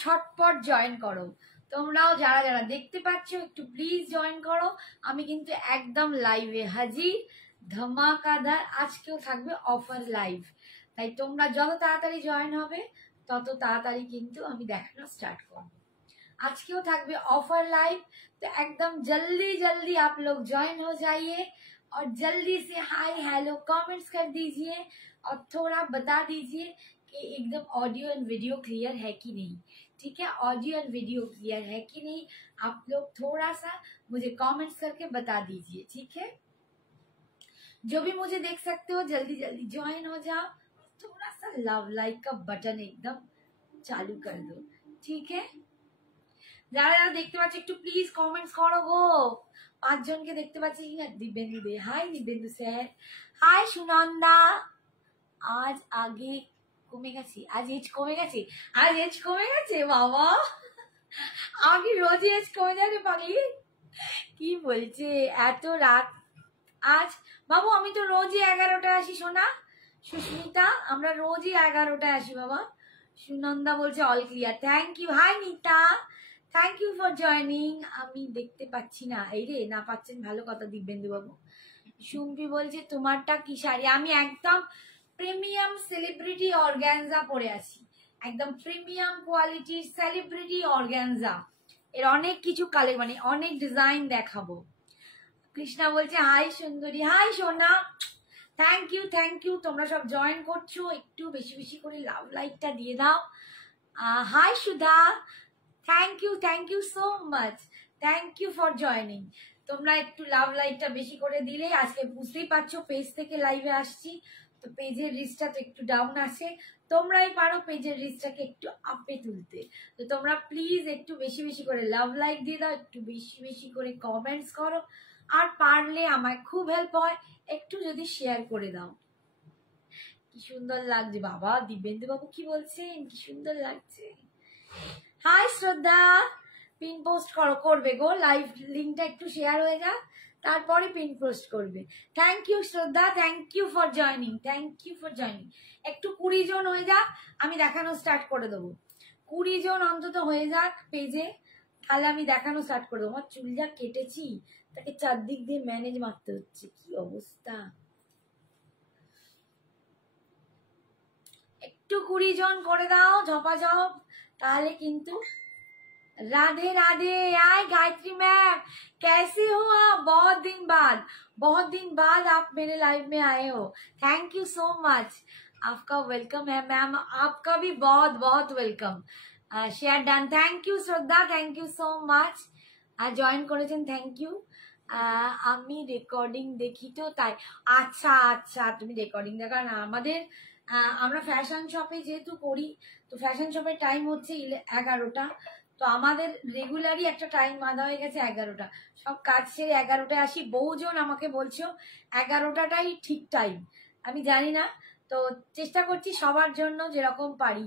ঝটপট জয়েন করো। তোমরাও যারা যারা দেখতে পাচ্ছ একটু প্লিজ জয়েন করো। আমি কিন্তু একদম লাইভে হাজির, ধামাকাদার। আজকেও থাকবে অফার লাইভ, তাই তোমরা যত তাড়াতাড়ি জয়েন হবে তত তাড়াতাড়ি কিন্তু আমি দেখানো স্টার্ট করব। আজকেও থাকবে ऑफर लाइव, तो एकदम जल्दी जल्दी आप लोग ज्वाइन हो जाइए और जल्दी से हाय हेलो कमेंट्स कर दीजिए और थोड़ा बता दीजिए कि एकदम ऑडियो एंड वीडियो क्लियर है कि नहीं। ठीक है, ऑडियो एंड वीडियो क्लियर है कि नहीं, आप लोग थोड़ा सा मुझे कमेंट्स करके बता दीजिए। ठीक है, जो भी मुझे देख सकते हो जल्दी जल्दी ज्वाइन हो जाओ, थोड़ा सा लव लाइक का बटन एकदम चालू कर दो। ठीक है, যারা যারা দেখতে পাচ্ছ একটু প্লিজ কমেন্টস করো গো। 5 জনকে দেখতে পাচ্ছি কিনা। দিবেন্দু দে, high Dibendu sir, high Sunanda. আজ আগে কমে গেছে, আজ এজ কমে গেছে, আজ এজ কমে গেছে বাবা। আমি রোজ এজ কমে যাবে পাগলি, কি বলছে এত রাত আজ। বাবু আমি তো রোজই 11টায় আসি সোনা। সুস্মিতা আমরা রোজই 11টায় আসি বাবা। সুনন্দা বলছে all clear, thank you. Hi Nita, thank you for joining. আমি দেখতে পাচ্ছি না, এই রে না পাচ্ছেন ভালো কথা দিব্যেন্দু বাবু। সুম্পি বলছে তোমারটা কি শাড়ি? আমি একদম প্রিমিয়াম সেলিব্রিটি অর্গানজা পরে আছি, একদম প্রিমিয়াম কোয়ালিটির সেলিব্রিটি অর্গানজা। এর অনেক কিছু কালার মানে অনেক ডিজাইন দেখাবো। কৃষ্ণা বলছে হাই সুন্দরী, হাই সোনা, থ্যাংক ইউ থ্যাংক ইউ। তোমরা সব জয়েন করছো, একটু বেশি বেশি করে লাভ লাইকটা দিয়ে দাও। Hi Sudha, thank you so much, thank you for joining. তোমরা একটু লাভ লাইকটা বেশি করে দিলে, আজকে বুঝতেই পারছো পেজ থেকে লাইভে আসছি, তো পেজের রিচটা তো একটু ডাউন আছে। তোমরাই পারো পেজের রিচটাকে একটু আপে তুলতে, তো তোমরা প্লিজ একটু বেশি বেশি করে লাভ লাইক দিয়ে দাও, একটু বেশি বেশি করে কমেন্টস করো, আর পারলে আমায় খুব হেল্প হয় একটু যদি শেয়ার করে দাও। কি সুন্দর লাগছে বাবা, দিব্যেন্দু বাবু কি বলছেন, কি সুন্দর লাগছে। হাই শ্রদ্ধা, পিন পোস্ট করবে গো, লাইভ লিঙ্কটা একটু শেয়ার হয়ে যাক, তারপরে পিন পোস্ট করবে। Thank you Shraddha, thank you for joining, thank you for joining. একটু 20 জন হয়ে যাক, আমি দেখানো স্টার্ট করে দেবো। 20 জন অন্তত হয়ে যাক পেজে, তাহলে আমি দেখানো স্টার্ট করে দেবো। আমার চুল যা কেটেছি তাকে চারদিক দিয়ে ম্যানেজ মারতে হচ্ছে, কি অবস্থা। একটু 20 জন করে দাও ঝপাঝপ, তাহলে কিন্তু। राधे राधे, आए गायत्री मैम, कैसे हो आप? बहुत दिन बाद आप मेरे लाइव में आए हो, थैंक यू सो मच। आपका वेलकम है मैम, आपका भी बहुत बहुत welcome. Share done, thank you Shraddha, thank you so much. Join করেছেন, থ্যাংক ইউ। আমি রেকর্ডিং দেখি তো তাই। আচ্ছা আচ্ছা, তুমি রেকর্ডিং দেখা না। আমরা ফ্যাশন শপে যেহেতু করি, তো ফ্যাশন শপের টাইম হচ্ছে 11টা, তো আমাদের রেগুলারই একটা টাইম বাঁধা হয়ে গেছে 11টা। সব কাজ সেরে 11টায় আসি। বহুজন আমাকে বলছো 11টাটাই ঠিক টাইম, আমি জানি না, তো চেষ্টা করছি সবার জন্য যেরকম পারি,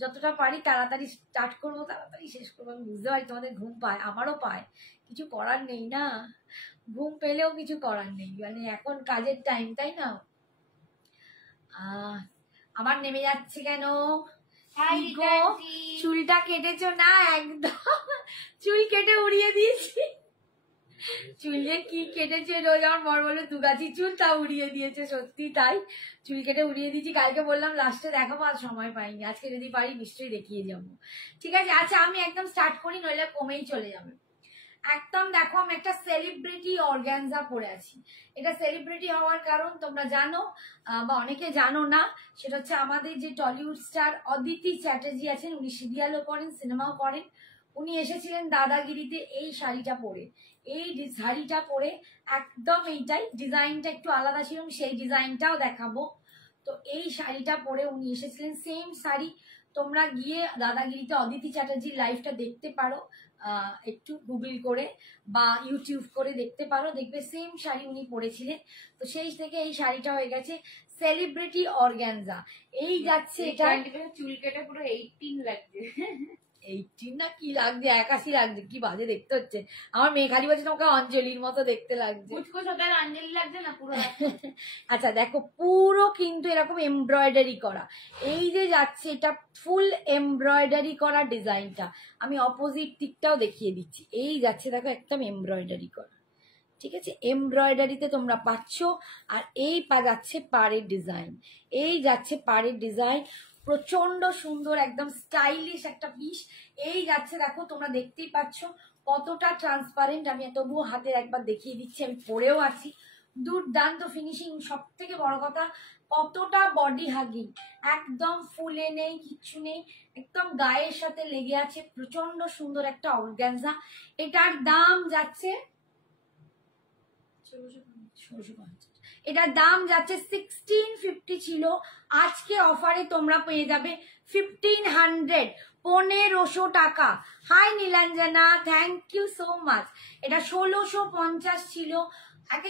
যতটা পারি তাড়াতাড়ি স্টার্ট করবো, তাড়াতাড়ি শেষ করবো। আমি বুঝতে পারি তোমাদের ঘুম পায়, আমারও পায়, কিছু করার নেই না, ঘুম পেলেও কিছু করার নেই, মানে এখন কাজের টাইম, তাই না। আমার নেমে যাচ্ছে কেন? চুলটা কেটেছো না? একদম চুল কেটে উড়িয়ে দিয়েছি। চুল যে কি কেটেছে, রোজ আমার বর বলে দুগাছি চুল, তা উড়িয়ে দিয়েছে, সত্যি তাই। চুল কেটে উড়িয়ে দিয়েছি। কালকে বললাম লাস্টে দেখাবো, আর সময় পাইনি, আজকে যদি পারি নিশ্চয়ই দেখিয়ে যাবো। ঠিক আছে, আচ্ছা আমি একদম স্টার্ট করি, নইলে কমেই চলে যাবে। একদম দেখো, আমি একটা সেলিব্রিটি অর্গানজা পরে আছি। এটা সেলিব্রিটি হওয়ার কারণ তোমরা জানো বা অনেকে জানো না, সেটা হচ্ছে আমাদের যে টলিউড স্টার অদিতি চ্যাটার্জি আছেন, উনি সিরিয়ালও করেন, সিনেমাও করেন। উনি এসেছিলেন দাদাগিরিতে এই শাড়িটা পরে। এই শাড়িটা পরে একদম এইটাই, ডিজাইনটা একটু আলাদা ছিল, সেই ডিজাইনটাও দেখাবো। তো এই শাড়িটা পরে উনি এসেছিলেন, সেম শাড়ি। তোমরা গিয়ে দাদাগিরিতে অদিতি চ্যাটার্জির লাইভটা দেখতে পারো, একটু গুগল করে বা ইউটিউব করে দেখতে পারো, দেখবে সেম শাড়ি উনি পরেছিলেন। তো সেই থেকে এই শাড়িটা হয়ে গেছে সেলিব্রিটি অর্গানজা। এই যাচ্ছে, এটা চুল কেটে পুরো 18 লাগছে। 18 না কি লাগছে, 81 লাগছে, কি বাজে দেখতে হচ্ছে। আমার মেয়ে খালি বলছে তোমাকে অঞ্জলির মতো দেখতে লাগছে। অঞ্জলি লাগছে না পুরো। আচ্ছা দেখো, পুরো কিন্তু এরকম এমব্রয়ডারি করা, এই যে যাচ্ছে এটা ফুল এমব্রয়ডারি করা ডিজাইনটা। আমি অপোজিট দিকটাও দেখিয়ে দিচ্ছি, এই যাচ্ছে দেখো একদম এমব্রয়ডারি করা, ঠিক আছে, এমব্রয়ডারিতে তোমরা পাচ্ছ। আর এই যাচ্ছে পাড়ের ডিজাইন, এই যাচ্ছে পাড়ের ডিজাইন, প্রচন্ড সুন্দর একদম স্টাইলিশ একটা পিস। এই যাচ্ছে দেখো, তোমরা দেখতেই পাচ্ছ কতটা ট্রান্সপারেন্ট। আমি তবুও হাতের একবার দেখিয়ে দিচ্ছি, আমি পরেও আছি, দুর্দান্ত ফিনিশিং। সব থেকে বড় কথা কতটা বডি হাগিং, একদম ফুলে নেই, কিচ্ছু নেই, একদম গায়ের সাথে লেগে আছে, প্রচন্ড সুন্দর একটা অর্গানজা। এটার দাম যাচ্ছে, এটার দাম যাচ্ছে 1650 ছিল, আজকে অফারে তোমরা পেয়ে যাবে 1500, 1500 টাকা। Hi Nilanjana, thank you so much. এটা 1650 ছিল।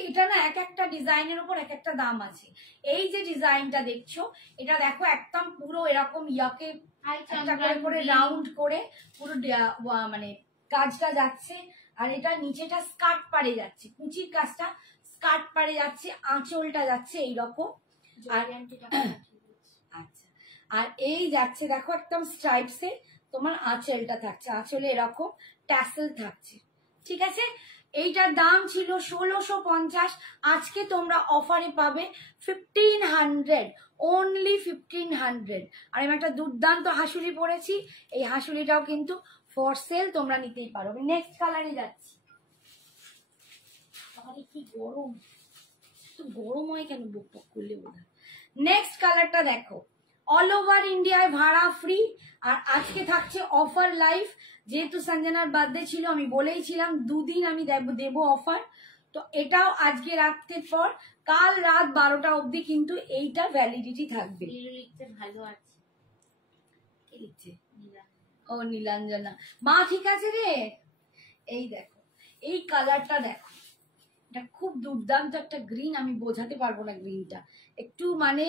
এটা না এক একটা ডিজাইনের উপর এক একটা দাম আছে। এই যে ডিজাইনটা দেখছো, এটা দেখো একদম পুরো এরকম ইয়াকে একটা করে রাউন্ড করে পুরো মানে কাজটা যাচ্ছে। আর এটা নিচেটা স্কার্ট পাড়ে যাচ্ছে, কুচির কাজটা স্কার্ট পাড়ে যাচ্ছে, আঁচলটা যাচ্ছে এইরকম। আর আচ্ছা, আর এই যাচ্ছে দেখো একদম স্ট্রাইপসে তোমার আঁচলটা থাকছে, আঁচলে এরকম ট্যাসেল থাকছে, ঠিক আছে। এইটার দাম ছিল 1650, আজকে তোমরা অফারে পাবে 1500, অনলি 1500। আর আমি একটা দুর্দান্ত হাসুলি পরেছি, এই হাসুলিটাও কিন্তু ফর সেল, তোমরা নিতেই পারো। আমি নেক্সট কালারে যাচ্ছি। কি গরম, তো গরম হয় কেন বুক বক করলে বোধ হয়। নেক্সট কালারটা দেখো, অল ওভার ইন্ডিয়ায় ভাড়া ফ্রি। আর আজকে থাকছে অফার লাইভ, যেহেতু সঞ্জনার বার্থডে ছিল আমি বলেইছিলাম 2 দিন আমি দেবো অফার। তো এটাও আজকে রাতের পর কাল রাত 12টা অবধি কিন্তু এইটা ভ্যালিডিটি থাকবে। ভালো আছে, কে লিখছে? ও নীলাঞ্জনা, মা ঠিক আছে রে। এই দেখো, এই কালারটা দেখো, এটা খুব দুর্দান্ত একটা গ্রিন, আমি বোঝাতে পারবো না গ্রিনটা, একটু মানে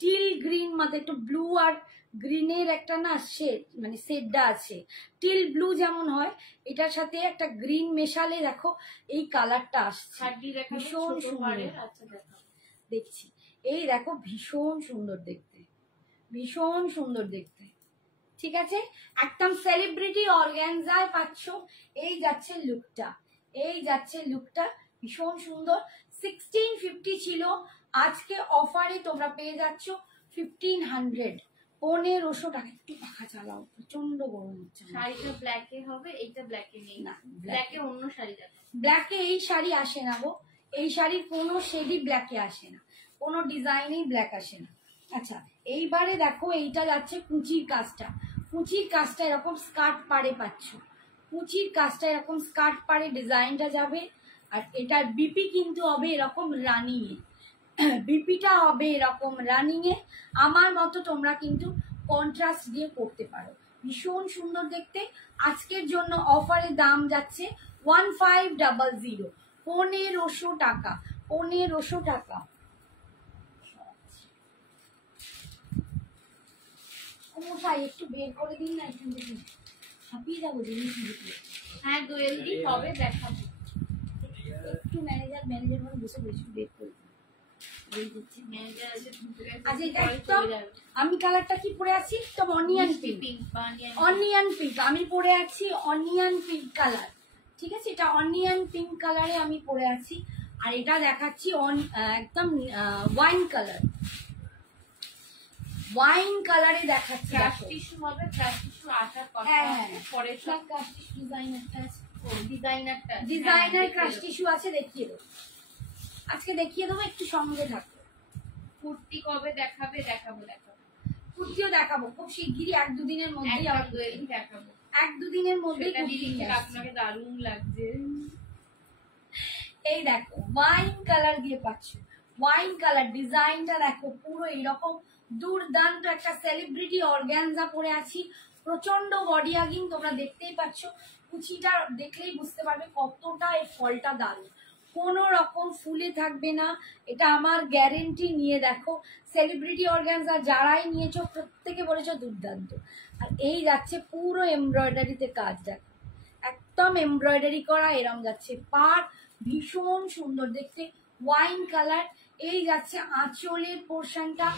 টিল গ্রিন, মানে একটু ব্লু আর গ্রিনের একটা না শেড, মানে শেডটা আছে টিল ব্লু যেমন হয়, এটার সাথে একটা গ্রিন মেশালে দেখো এই কালারটা আসছে, ভীষণ সুন্দর। দেখছি, এই দেখো ভীষণ সুন্দর দেখতে, ভীষণ সুন্দর দেখতে, ঠিক আছে। একদম সেলিব্রিটি অর্গানজায় পাচ্ছ। এই যাচ্ছে লুকটা, এই যাচ্ছে লুকটা, ভীষণ সুন্দর। 1650 ছিল, আজকে অফারে তোমরা পেয়ে যাচ্ছ 1500, 1500 টাকা। একটু পাখা চালাও, প্রচন্ড গরম হচ্ছে। শাড়িটা ব্ল্যাকে হবে, এইটা ব্ল্যাকে নেই না, ব্ল্যাকে অন্য শাড়ি দেখো। ব্ল্যাকে এই শাড়ি আসে না গো, এই শাড়ির কোনো শেডই ব্ল্যাকে আসে না, কোনো ডিজাইনেই ব্ল্যাক আসে না। আচ্ছা, এইবারে দেখো এইটা যাচ্ছে কুচির কাজটা, কুচির কাজটা এরকম স্কার্ট পাড়ে পাচ্ছ, কুচির কাজটা এরকম স্কার্ট পাড়ে ডিজাইনটা যাবে। আর এটার বিপি কিন্তু হবে এরকম রানিং এ, বিপিটা হবে এরকম রানিং এ। আমার মতো তোমরা কিন্তু কন্ট্রাস্ট দিয়ে করতে পারো, ভীষণ সুন্দর দেখতে। আজকের জন্য অফারের দাম যাচ্ছে 1500, 1500 টাকা, 1500 টাকা। একটু বের করে দিন না, এখান থেকে হাঁপিয়ে যাবো জিনিস। হ্যাঁ জুয়েলারি হবে দেখাবো, একটু ম্যানেজার মানে বসে বসে বের করে আমি কালারটা কি পরে আছি, তো অনিয়ন পিঙ্ক, অনিয়ন পিঙ্ক আমি পরে আছি, অনিয়ন পিঙ্ক কালার, ঠিক আছে। এটা অনিয়ন পিঙ্ক কালারে আমি পরে আছি। আর এটা দেখাচ্ছি একদম ওয়াইন কালার, ওয়াইন কালারে দেখাচ্ছি। টিস্যু হবে, টিস্যু আসার কথা, পরে সব টিস্যু ডিজাইনারটা আছে, ডিজাইনার ক্রাশ টিস্যু আছে, দেখিয়ে দেবো আজকে, দেখিয়ে দেবো, একটু সঙ্গে থাকো। কুর্তি কবে দেখাবে? দেখাবো, কুর্তিও দেখাবো খুব শিগগিরই, 1-2 দিনের মধ্যেই দেখাবো, 1-2 দিনের মধ্যেই। আপনাকে দারুণ লাগছে। এই দেখো ওয়াইন কালার দিয়ে পাচ্ছ, ওয়াইন কালার ডিজাইনটা দেখো, পুরো এইরকম দুর্দান্ত একটা সেলিব্রিটি অর্গানজা পরে আছি, প্রচন্ড বডি হাগিং, তোমরা দেখতেই পাচ্ছ। কুচিটা দেখলেই বুঝতে পারবে কতটা এই ফলটা দারুণ, কোনো রকম ফুলে থাকবে না, এটা আমার গ্যারেন্টি। নিয়ে দেখো, সেলিব্রিটি অর্গানজা যারাই নিয়েছো প্রত্যেকে বলেছো দুর্দান্ত। আর এই যাচ্ছে পুরো এমব্রয়ডারিতে কাজ, দেখো একদম এমব্রয়ডারি করা, এরম যাচ্ছে পার, ভীষণ সুন্দর দেখতে, ওয়াইন কালার। এই যাচ্ছে আঁচলের পোর্শনটা,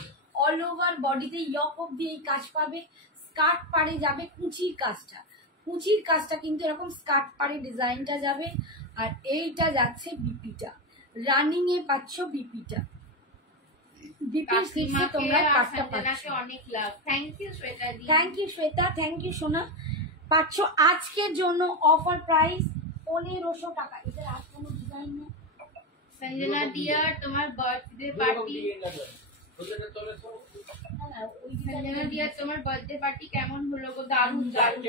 অল ওভার বডিতে ইয়ক অব্দি এই কাজ পাবে। স্কার্ট পাড়ে যাবে কুচির কাজটা, কুচির কাজটা কিন্তু এরকম স্কার্ট পাড়ে ডিজাইনটা যাবে। আর এইটা যাচ্ছে বিপিটা, রানিং এ পাচ্ছ বিপিটা, বিপির সিটে তোমরা কাজটা পাচ্ছ। অনেক লাভ। Thank you Shweta di, thank you Shweta, thank you সোনা। পাচ্ছ আজকের জন্য অফার প্রাইস 1500 টাকা। এটার আর কোনো ডিজাইন নেই। সঞ্জনা দিয়া তোমার বার্থডে পার্টি, সঞ্জনা দিয়া তোমার বার্থডে পার্টি কেমন হলো গো? দারুণ দারুণ,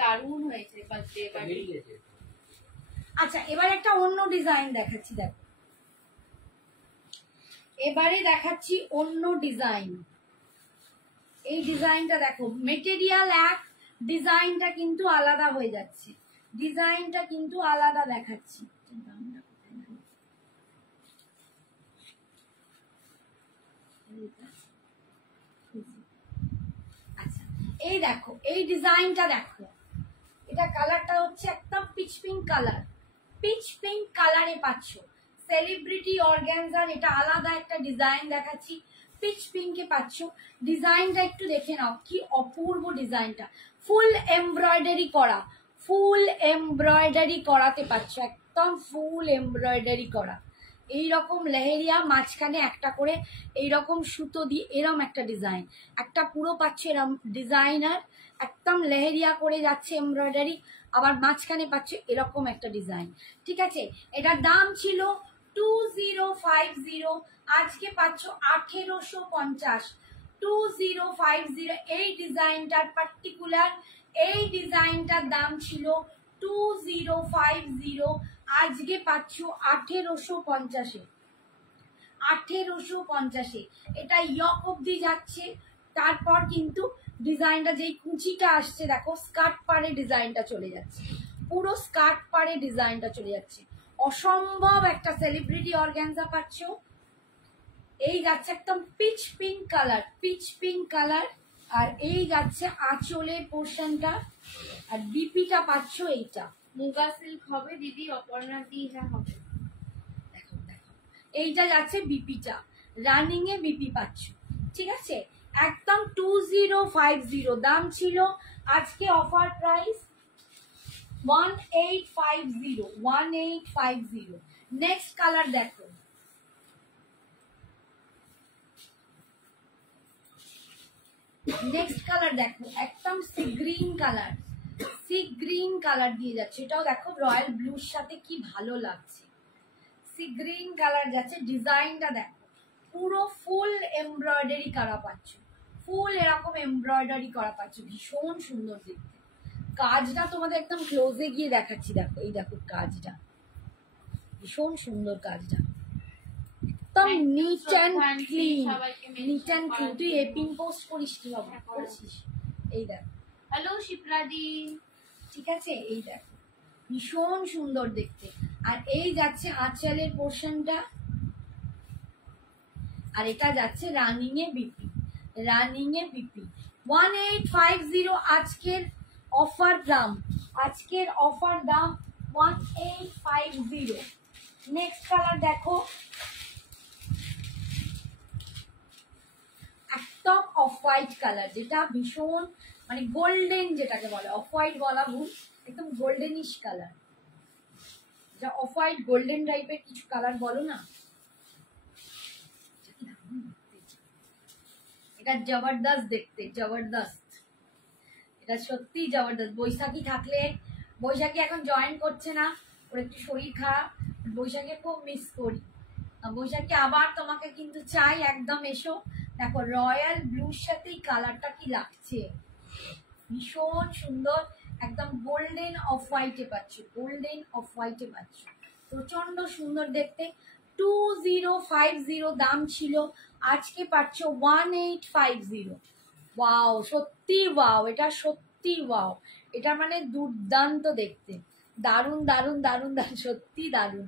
দারুণ হয়েছে বার্থডে পার্টি। আচ্ছা, এবার একটা অন্য ডিজাইন দেখাচ্ছি, দেখো এবারে দেখাচ্ছি অন্য ডিজাইন। এই ডিজাইনটা দেখো, মেটেরিয়াল এক, ডিজাইনটা কিন্তু আলাদা হয়ে যাচ্ছে, ডিজাইনটা কিন্তু আলাদা দেখাচ্ছি। আচ্ছা, এই দেখো এই ডিজাইনটা দেখো, এটা কালারটা হচ্ছে একদম peach pink colour, peach pink কালারে পাচ্ছ সেলিব্রিটি অর্গানজার। এটা আলাদা একটা ডিজাইন দেখাচ্ছি, পিচ পিঙ্কে পাচ্ছ। ডিজাইনটা একটু দেখে নাও, কি অপূর্ব ডিজাইনটা, ফুল এমব্রয়ডারি করা, ফুল এমব্রয়ডারি করাতে পাচ্ছ, একদম ফুল এমব্রয়ডারি করা। এইরকম লেহেরিয়া, মাঝখানে একটা করে এইরকম সুতো দিয়ে এরম একটা ডিজাইন, একটা পুরো পাচ্ছ এরম ডিজাইনার, একদম লেহেরিয়া করে যাচ্ছে এমব্রয়ডারি, আবার মাঝখানে পাচ্ছ এরকম একটা ডিজাইন। ঠিক আছে, এটার দাম ছিল 2050, আজকে পাচ্ছ 1850, 2050। এই ডিজাইনটার পার্টিকুলার এই ডিজাইনটার দাম ছিল 2050, আজকে পাচ্ছ 1850, 1850। এটা ইয়ক অব্দি যাচ্ছে, তারপর কিন্তু ডিজাইনটা যেই কুচিটা আসছে দেখো, স্কার্ট পাড়ে ডিজাইনটা চলে যাচ্ছে, পুরো স্কার্ট পাড়ে ডিজাইনটা চলে যাচ্ছে। অসম্ভব একটা সেলিব্রিটি অর্গানজা পাচ্ছ। এই যাচ্ছে একদম peach pink colour, peach pink colour. আর এই যাচ্ছে আঁচলের পোর্শনটা, আর বিপিটা পাচ্ছ এইটা। মুগা সিল্ক হবে দিদি, অপর্ণা দি হ্যাঁ হবে। দেখো দেখো, এইটা যাচ্ছে বিপিটা, রানিং এ বিপি পাচ্ছ। ঠিক আছে, একদম 2050, দাম ছিল আজকে অফার প্রাইস 1850, 1850। নেক্সট কালার দেখো, নেক্সট কালার দেখো, একদম sea green colour, sea green colour দিয়ে যাচ্ছে। এটাও দেখো রয়্যাল ব্লুর সাথে কি ভালো লাগছে, সি গ্রিন কালার যাচ্ছে। ডিজাইনটা দেখো, পুরো ফুল এমব্রয়ডারি করা পাচ্ছ, ফুল এরকম এমব্রয়ডারি করা পাচ্ছ, ভীষণ সুন্দর দেখতে। কাজটা তোমাদের একদম ক্লোজে গিয়ে দেখাচ্ছি, দেখো এই দেখো কাজটা, ভীষণ সুন্দর কাজটা, একদম neat and clean, neat and clean. তুই এপিং পোস্ট করিস কি হবে, করেছিস? এই দেখ, হ্যালো শিপ্রাদি। ঠিক আছে, এই দেখ ভীষণ সুন্দর দেখতে। আর এই যাচ্ছে আঁচলের পোর্শনটা, আর এটা যাচ্ছে রানিং এ বিপি, রানিং এ বিপি। 1850 আজকের অফার দাম, আজকের অফার দাম 1850। নেক্সট কালার দেখো, একদম অফ হোয়াইট কালার, যেটা ভীষণ মানে গোল্ডেন, যেটাকে বলে অফ হোয়াইট বলা ভুল, একদম গোল্ডেনিশ কালার, যা অফ হোয়াইট গোল্ডেন টাইপের কিছু কালার বলো না। এটা জবরদস্ত দেখতে, জবরদস্ত, এটা সত্যি জবরদস্ত। বৈশাখী থাকলে, বৈশাখী এখন জয়েন করছে না, ওর একটু শরীর খারাপ, বৈশাখী খুব মিস করি। বৈশাখী আবার তোমাকে কিন্তু চাই, একদম এসো। দেখো রয়্যাল ব্লুর সাথে এই কালারটা কি লাগছে, ভীষণ সুন্দর, একদম গোল্ডেন অফ হোয়াইটে পাচ্ছ, গোল্ডেন অফ হোয়াইটে পাচ্ছ, প্রচন্ড সুন্দর দেখতে। 2050 দাম ছিল, আজকে পাচ্ছ 1850। ওয়াও, সত্যি ওয়াও, এটা সত্যি ওয়াও, এটা মানে দুর্দান্ত দেখতে, দারুণ দারুণ দারুণ দারুণ, সত্যি দারুণ,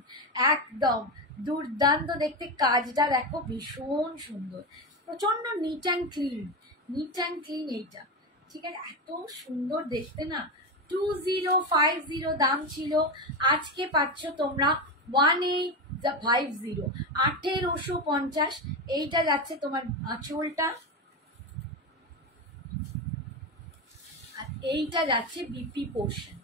একদম দুর্দান্ত দেখতে। কাজটা দেখো ভীষণ সুন্দর, প্রচন্ড neat and clean, neat and clean এইটা, ঠিক আছে, এত সুন্দর দেখতে না। 2050 দাম ছিল, আজকে পাচ্ছ তোমরা 1850, 1850। এইটা যাচ্ছে তোমার আঁচলটা, আর এইটা যাচ্ছে বিপি পোর্শন,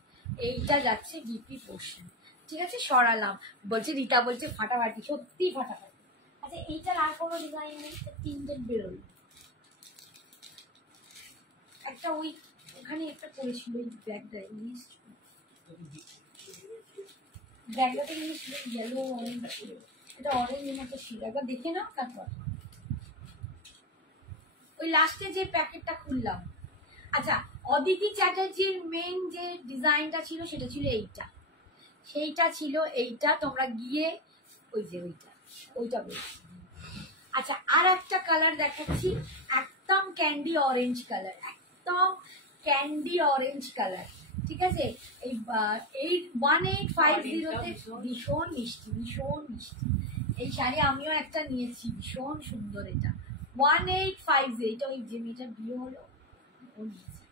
এইটা যাচ্ছে বিপি পোর্শন, ঠিক আছে। সরালাম, বলছে রীতা বলছে ফাটাফাটি, সত্যি ফাটাফাটি। আচ্ছা এইটার আর কোনো ডিজাইন নেই? তিনটে বেরোলো, একটা ওই ওখানে একটা পড়েছিল ওই ব্যাগটা, ইংলিশ ব্যাগটাতে ইংলিশ ছিল ইয়েলো অরেঞ্জ ছিল, এটা অরেঞ্জ মতো ছিল, একবার দেখে নাও তারপর। ওই লাস্টে যে প্যাকেটটা খুললাম। আচ্ছা, অদিতি চ্যাটার্জির মেন যে ডিজাইনটা ছিল সেটা ছিল এইটা, সেইটা ছিল এইটা, তোমরা গিয়ে ওই যে ওইটা বলছি। আচ্ছা আর একটা কালার দেখাচ্ছি, একদম ক্যান্ডি অরেঞ্জ কালার, একদম ক্যান্ডি অরেঞ্জ কালার, ঠিক আছে। এই 1850-তে ভীষণ মিষ্টি, ভীষণ মিষ্টি। এই শাড়ি আমিও একটা নিয়েছি, ভীষণ সুন্দর এটা। 1850, এটা ওই যে মেয়েটা বিয়ে হলো ও নিয়েছে।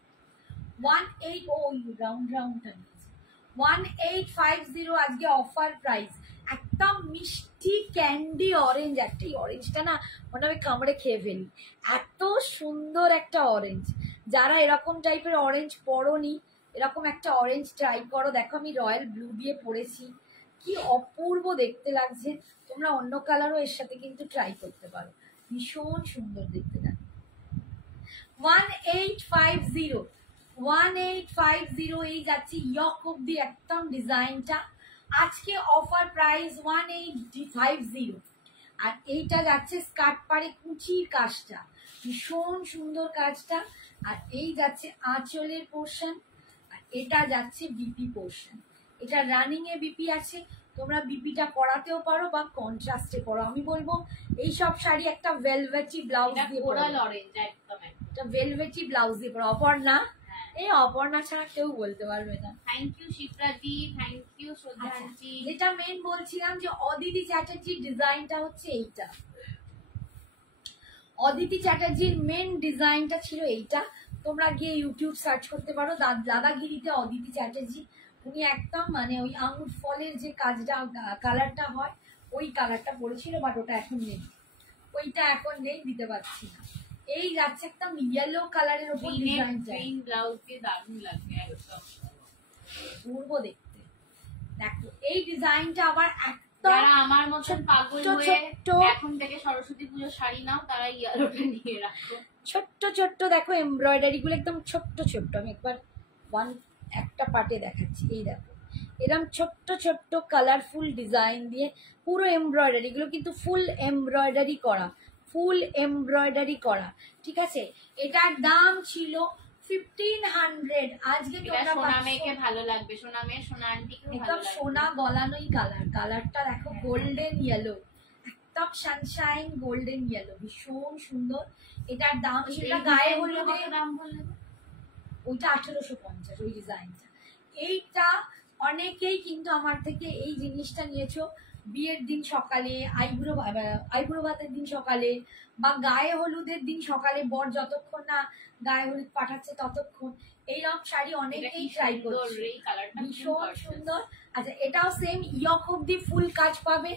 18, ওই রাউন্ড রাউন্ডটা নিয়েছে। 1850 আজকে অফার প্রাইস, একদম মিষ্টি ক্যান্ডি অরেঞ্জ, একটা এই অরেঞ্জটা না মনে আমি কামড়ে খেয়ে ফেলি, এত সুন্দর একটা অরেঞ্জ। যারা এরকম টাইপের অরেঞ্জ পরোনি, এরকম একটা অরেঞ্জ ট্রাই করো। দেখো আমি রয়্যাল ব্লু দিয়ে পরেছি, কি অপূর্ব দেখতে লাগছে। তোমরা অন্য কালারও এর সাথে কিন্তু ট্রাই করতে পারো, ভীষণ সুন্দর দেখতে লাগে। 1850, 1850 এই যাচ্ছে ইয়ক অব্দি একদম ডিজাইনটা, আজকে অফার প্রাইস 1850। আর এইটা যাচ্ছে স্কার্ট পাড়ে কুচির কাজটা, ভীষণ সুন্দর কাজটা। আর এই যাচ্ছে আঁচলের পোর্শন, আর এটা যাচ্ছে বিপি পোর্শন। এটা রানিং এ বিপি আছে, তোমরা বিপিটা পরাতেও পারো বা কন্ট্রাস্টে পরো। আমি বলবো এই সব শাড়ি একটা ভেলভেটি ব্লাউজ দিয়ে পরো, এটা ভেলভেটি ব্লাউজ দিয়ে পরো। অপর্ণা, এই অপর্ণা ছাড়া কেউ বলতে পারবে না। Thank you Shipraji, thank you Shraddhaji. যেটা মেন বলছিলাম যে অদিতি চ্যাটার্জির ডিজাইনটা হচ্ছে এইটা, অদিতি চ্যাটার্জির মেন ডিজাইনটা ছিল এইটা। তোমরা গিয়ে ইউটিউব সার্চ করতে পারো, দাদাগিরিতে অদিতি চ্যাটার্জি, উনি একদম মানে ওই আঙুর ফলের যে কাজটা কালারটা হয় ওই কালারটা পড়েছিল, বাট ওটা এখন নেই, ওইটা এখন নেই, দিতে পারছি না। এই যাচ্ছে একদম ইয়েলো কালারের উপর ডিজাইনটা, গ্রিন ব্লাউজ দিয়ে দারুণ লাগবে একদম পূর্ব দেখতে। দেখো এই ডিজাইনটা আবার যারা আমার মতন পাগল হয়ে এখন থেকে সরস্বতী পুজো শাড়ি নাও, তারা ইয়েলোটা নিয়ে রাখো। ছোট্ট ছোট্ট দেখো এমব্রয়ডারি গুলো, একদম ছোট্ট ছোট্ট। আমি একবার একটা পার্টে দেখাচ্ছি, এই দেখো এরকম ছোট্ট ছোট্ট কালারফুল ডিজাইন দিয়ে পুরো এমব্রয়ডারি গুলো কিন্তু ফুল এমব্রয়ডারি করা, ফুল এমব্রয়ডারি করা, ঠিক আছে। এটার দাম ছিল 1500, আজকে তোমরা সোনা মেয়েকে ভালো লাগবে, সোনা মেয়ে সোনা আন্টিকে একদম সোনা গলানোই কালার, কালারটা দেখো গোল্ডেন ইয়েলো, একদম সানশাইন গোল্ডেন ইয়েলো, ভীষণ সুন্দর। এটার দাম ছিল গায়ে হলুদে, দাম বললে ওইটা 1850 ওই ডিজাইনটা। এইটা অনেকেই কিন্তু আমার থেকে এই জিনিসটা নিয়েছো বিয়ের দিন সকালে, আইবুড়ো ভাতের দিন সকালে, বা গায়ে হলুদের দিন সকালে, বর যতক্ষণ না গায়ে হলুদ পাঠাচ্ছে ততক্ষণ এইরকম শাড়ি অনেকেই ট্রাই করছে, ভীষণ সুন্দর। আচ্ছা এটাও সেম ইয়ক অব্দি ফুল কাজ পাবে,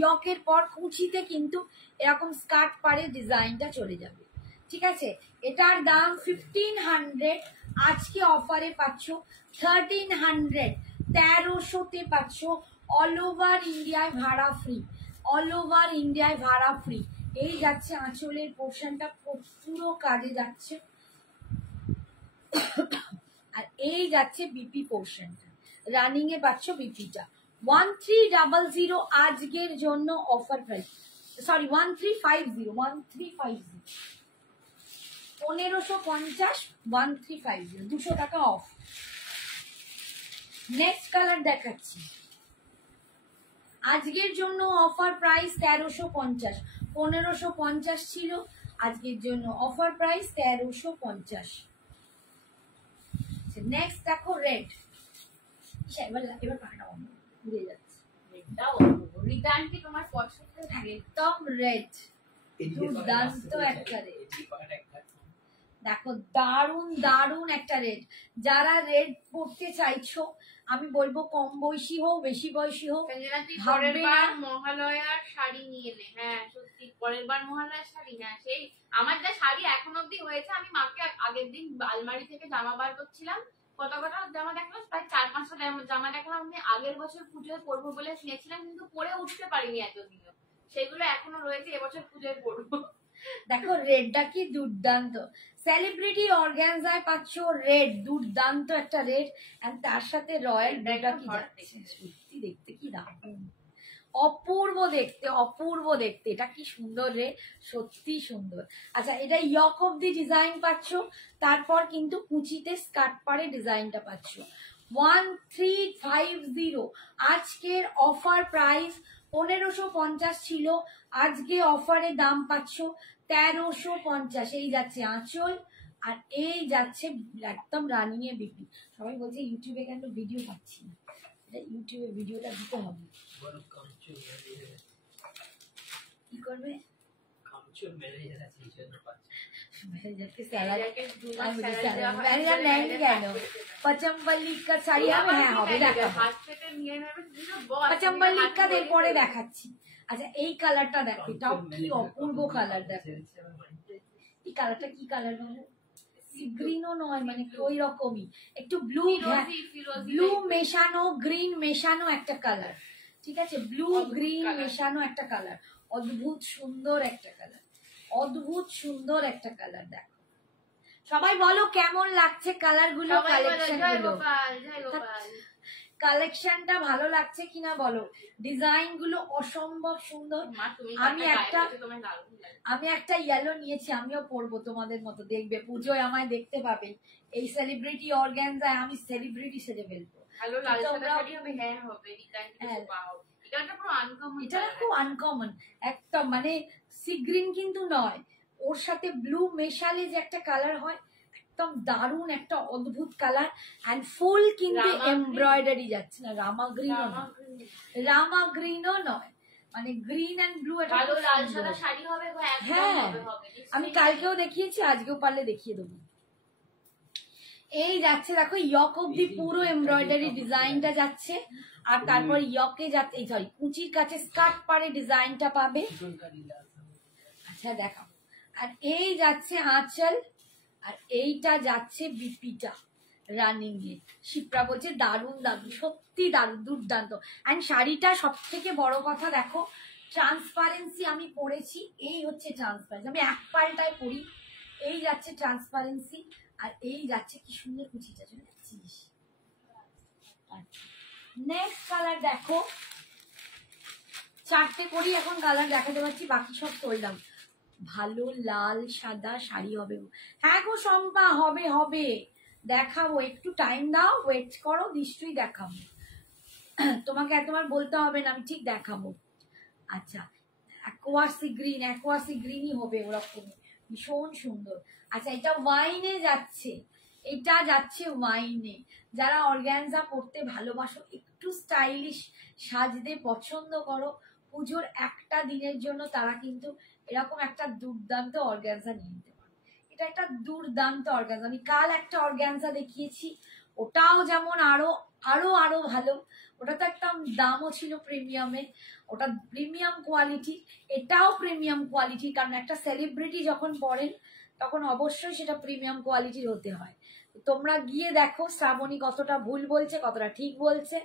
ইয়কের পর কুচিতে কিন্তু এরকম স্কার্ট পাড়ে ডিজাইনটা চলে যাবে, ঠিক আছে। এটার দাম 1500, আজকে অফারে পাচ্ছ 1300, 1300-তে পাচ্ছ। অল ওভার ইন্ডিয়ায় ভাড়া ফ্রি, অল ওভার ইন্ডিয়ায় ভাড়া ফ্রি। এই যাচ্ছে আঁচলের পোর্শনটা, পুরো কাজে যাচ্ছে, আর এই যাচ্ছে বিপি পোর্শনটা, রানিং এ পাচ্ছ বিপিটা। 1300 আজকের জন্য অফার প্রাইস, সরি 1350, 1350, 1550, 1350, 200 টাকা অফ। নেক্সট কালার দেখাচ্ছি, আজকের জন্য অফার প্রাইস 1350, 1550 ছিল, আজকের জন্য অফার প্রাইস 1350। নেক্সট দেখো রেড, এবার এবার পাটা অন্য ঘুরে যাচ্ছে। রেডটাও রিটার্ন কি তোমার পছন্দ? একদম রেড, দুর্দান্ত একটা রেড। দেখো দারুণ দারুণ একটা রেড। যারা রেড পড়তে চাইছো আমি বলবো কম বয়সী হোক বেশি বয়সী হোক, পরের বার মহালয়ার শাড়ি নিয়ে নে। হ্যাঁ সত্যি পরের বার মহালয়ার শাড়ি না, সেই আমার যা শাড়ি এখন অব্দি হয়েছে, আমি মাকে আগের দিন আলমারি থেকে জামা বার করছিলাম, কত জামা দেখলাম, প্রায় 4-5টা জামা দেখলাম আমি আগের বছর পুজোয় পরবো বলে নিয়েছিলাম, কিন্তু পরে উঠতে পারিনি এতদিনও, সেগুলো এখনো রয়েছে, এবছর পুজোয় পরবো। দেখো রেডটা কি দুর্দান্ত, সেলিব্রিটি অর্গানজায় পাচ্ছ রেড, দুর্দান্ত একটা রেড, এন্ড তার সাথে রয়্যাল ব্লুটা কি যাচ্ছে, সত্যি দেখতে কি দারুণ, অপূর্ব দেখতে, অপূর্ব দেখতে, এটা কি সুন্দর রে, সত্যি সুন্দর। আচ্ছা এটা ইয়ক অফ দি ডিজাইন পাচ্ছ, তারপর কিন্তু কুচিতে স্কার্ট পাড়ে ডিজাইনটা পাচ্ছ। 1350 আজকের অফার প্রাইস 1550 ছিল, আজকে অফারে দাম পাচ্ছ 1350। এই যাচ্ছে আঁচল আর এই যাচ্ছে একদম রানিং এ বিপি। সবাই বলছে ইউটিউবে কেন ভিডিও পাচ্ছি না, এটা ইউটিউবে ভিডিওটা দিতে হবে। কি করবে? পচম্পল্লি का শাড়ি হবে, হ্যাঁ হবে, পচম্পল্লি का পরে দেখাচ্ছি। আচ্ছা এই কালারটা দেখো, এটাও কি অপূর্ব কালার, দেখো এই কালারটা কি কালার বলো, গ্রিনও নয় মানে ওই রকমই একটু ব্লু, ব্লু মেশানো গ্রিন মেশানো একটা কালার, ঠিক আছে, ব্লু গ্রিন মেশানো একটা কালার, অদ্ভুত সুন্দর একটা কালার, অদ্ভুত সুন্দর একটা কালার। দেখো সবাই বলো কেমন লাগছে কালার গুলো, কালেকশন গুলো, কালেকশনটা ভালো লাগছে কিনা বলো, ডিজাইন গুলো অসম্ভব সুন্দর। আমি একটা ইয়েলো নিয়েছি, আমিও পরবো তোমাদের মতো, দেখবে পুজোয় আমায় দেখতে পাবে এই সেলিব্রিটি অর্গানজায়, আমি সেলিব্রিটি সেজে ফেলবো। এটা খুব আনকমন একদম, মানে সি গ্রিন কিন্তু নয়, ওর সাথে ব্লু মেশালে যে একটা কালার হয়, একদম দারুণ একটা অদ্ভুত কালার, এন্ড ফুল কিন্তু এমব্রয়ডারি যাচ্ছে না, রামা গ্রিনও নয়, রামা গ্রিনও নয়, মানে গ্রিন এন্ড ব্লু, এটা হ্যাঁ আমি কালকেও দেখিয়েছি, আজকেও পারলে দেখিয়ে দেবো। এই যাচ্ছে দেখো ইয়ক অব্দি পুরো এমব্রয়ডারি ডিজাইনটা যাচ্ছে, আর তারপর ইয়কে যাচ্ছে, সরি কুচির কাছে স্কার্ট পাড়ে ডিজাইনটা পাবে। আচ্ছা দেখাও, আর এই যাচ্ছে আঁচল, আর এইটা যাচ্ছে বিপিটা রানিং এ। শিপ্রা বলছে দারুণ দারুণ, সত্যি দারুণ দুর্দান্ত। এন্ড শাড়িটা সব থেকে বড় কথা দেখো, ট্রান্সপারেন্সি আমি পরেছি, এই হচ্ছে ট্রান্সপারেন্সি, আমি এক পাল্টায় পরি, এই যাচ্ছে ট্রান্সপারেন্সি, আর এই যাচ্ছে কি সুন্দর কুচিটা, চলে যাচ্ছিস। নেক্সট কালার দেখো, চারটে করি এখন কালার দেখাতে পারছি, বাকি সব তোললাম। ভালো লাল সাদা শাড়ি হবে, হ্যাঁ গো শম্পা হবে হবে, দেখাবো, একটু টাইম দাও, ওয়েট করো, নিশ্চয়ই দেখাবো, তোমাকে এতবার বলতে হবে না, আমি ঠিক দেখাবো। আচ্ছা অ্যাকোয়াসি গ্রিন, অ্যাকোয়াসি গ্রিনই হবে ওরকম, ভীষণ সুন্দর। আচ্ছা এটা ওয়াইনে যাচ্ছে, এটা যাচ্ছে ওয়াইনে, যারা অর্গানজা পরতে ভালোবাসো, একটু স্টাইলিশ সাজতে পছন্দ করো পুজোর একটা দিনের জন্য, তারা কিন্তু এরকম একটা দুর্দান্ত অর্গানজা নিয়ে নিতে পারো। এটা একটা দুর্দান্ত অর্গানজা, আমি কাল একটা অর্গানজা দেখিয়েছি, ওটাও যেমন আরো আরো আরো ভালো, ওটা তো একটা দামও ছিল প্রিমিয়ামের, ওটা প্রিমিয়াম কোয়ালিটি, এটাও প্রিমিয়াম কোয়ালিটি, কারণ একটা সেলিব্রিটি যখন পড়েন তখন অবশ্যই সেটা প্রিমিয়াম কোয়ালিটির হতে হয়। তোমরা গিয়ে দেখো শ্রাবণী কতটা ভুল বলছে কতটা ঠিক বলছে,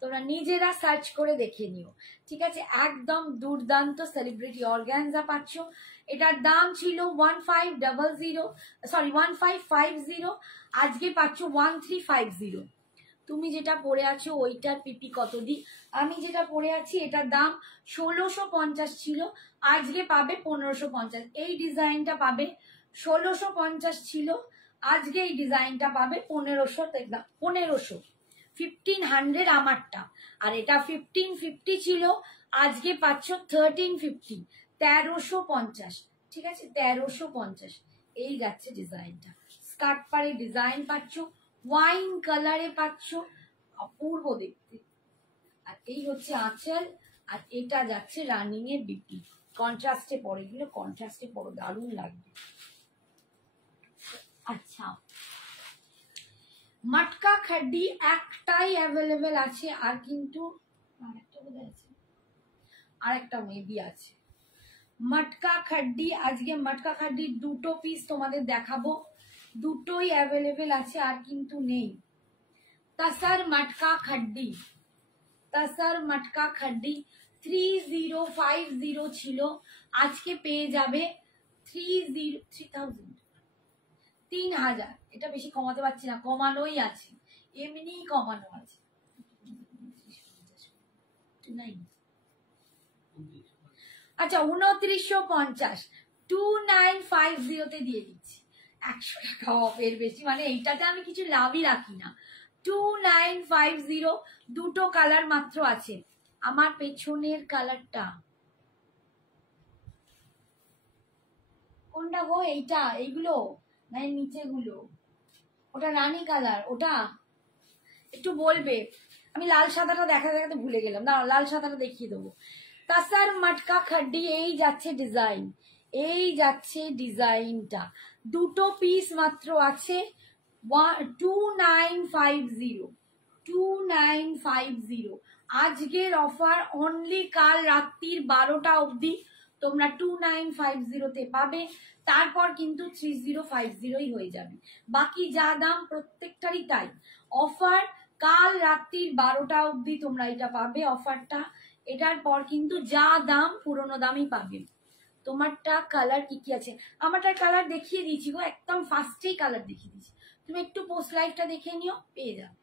তোমরা নিজেরা সার্চ করে দেখে নিও, ঠিক আছে। একদম দুর্দান্ত সেলিব্রিটি অর্গানজা পাচ্ছ, এটার দাম ছিল 1550, আজকে পাচ্ছ 1350। তুমি যেটা পরে আছো ওইটার পিপি কত দি, আমি যেটা পরে আছি এটার দাম 1650 ছিল, আজকে পাবে 1550। এই ডিজাইনটা পাবে 1650 ছিল, আজকে এই ডিজাইনটা পাবে 1500 1500 আমারটা, আর এটা 1550 ছিল, আজকে পাচ্ছ 1350, 1350, ঠিক আছে 1350। এই যাচ্ছে ডিজাইনটা, স্কার্ট পারে ডিজাইন পাচ্ছ, ওয়াইন কালারে পাচ্ছ, অপূর্ব দেখতে। আর এই হচ্ছে আঁচল, আর এটা যাচ্ছে রানিং এর বিপি। কন্ট্রাস্টে পড়ে, এগুলো কন্ট্রাস্টে পড়ো, দারুণ লাগবে। আচ্ছা, মটকা খাড্ডি একটাই অ্যাভেলেবেল আছে, আর কিন্তু আরেকটা বোধহয় আছে, আরেকটা মেবি আছে। মটকা খাড্ডি, আজকে মটকা খাড্ডির দুটো পিস তোমাদের দেখাবো, দুটোই অ্যাভেলেবেল আছে, আর কিন্তু নেই। তসর মটকা খাড্ডি, তসর মটকা খাড্ডি 3050 ছিল, আজকে পেয়ে যাবে 3000। এটা বেশি কমাতে পারছি না, কমানোই আছে, এমনি কমানো আছে। আচ্ছা 2950, 2950 দিয়ে দিচ্ছি, 100 টাকা অফ, এর বেশি মানে এইটাতে আমি কিছু লাভই রাখি না। 2950, দুটো কালার মাত্র আছে। আমার পেছনের কালারটা কোনটা গো? এইটা, এইগুলো না নিচেগুলো? ওটা রানী কালার, ওটা একটু বলবে। আমি লাল সাদাটা দেখাতে দেখাতে ভুলে গেলাম, না লাল সাদাটা দেখিয়ে দেবো। তসর মটকা খাড্ডি, এই যাচ্ছে ডিজাইন, এই যাচ্ছে ডিজাইনটা, দুটো পিস মাত্র আছে। 2950, 2950 আজকের অফার, অনলি কাল রাত্রির 12টা অবধি তোমরা 2950 পাবে, তারপর কিন্তু 3050 হয়ে যাবে। বাকি যা দাম প্রত্যেকটারই তাই। অফার কাল রাত্রির 12টা অবধি তোমরা এটা পাবে অফারটা, এটার পর কিন্তু যা দাম পুরোনো দামই পাবে। তোমারটা কালার কি কি আছে? আমারটা কালার দেখিয়ে দিয়েছি গো, একদম ফার্স্টেই কালার দেখিয়ে দিয়েছি, তুমি একটু পোস্ট লাইভটা দেখে নিও, পেয়ে যাবে।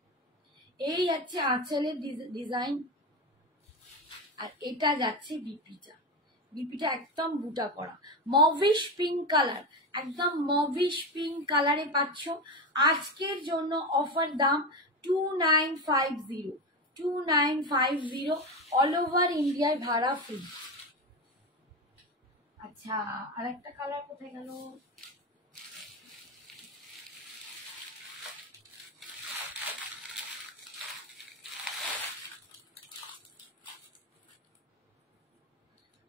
এই যাচ্ছে আঁচলের ডিজাইন, আর এটা যাচ্ছে বিপিটা, বিপিটা একদম বুটা করা মভিশ পিঙ্ক কালার, একদম মভিশ পিঙ্ক কালারে পাচ্ছ। আজকের জন্য অফার দাম 2950, 2950, অল ওভার ইন্ডিয়ায় ভাড়া ফ্রি। আচ্ছা, আর একটা কালার কোথায় গেল?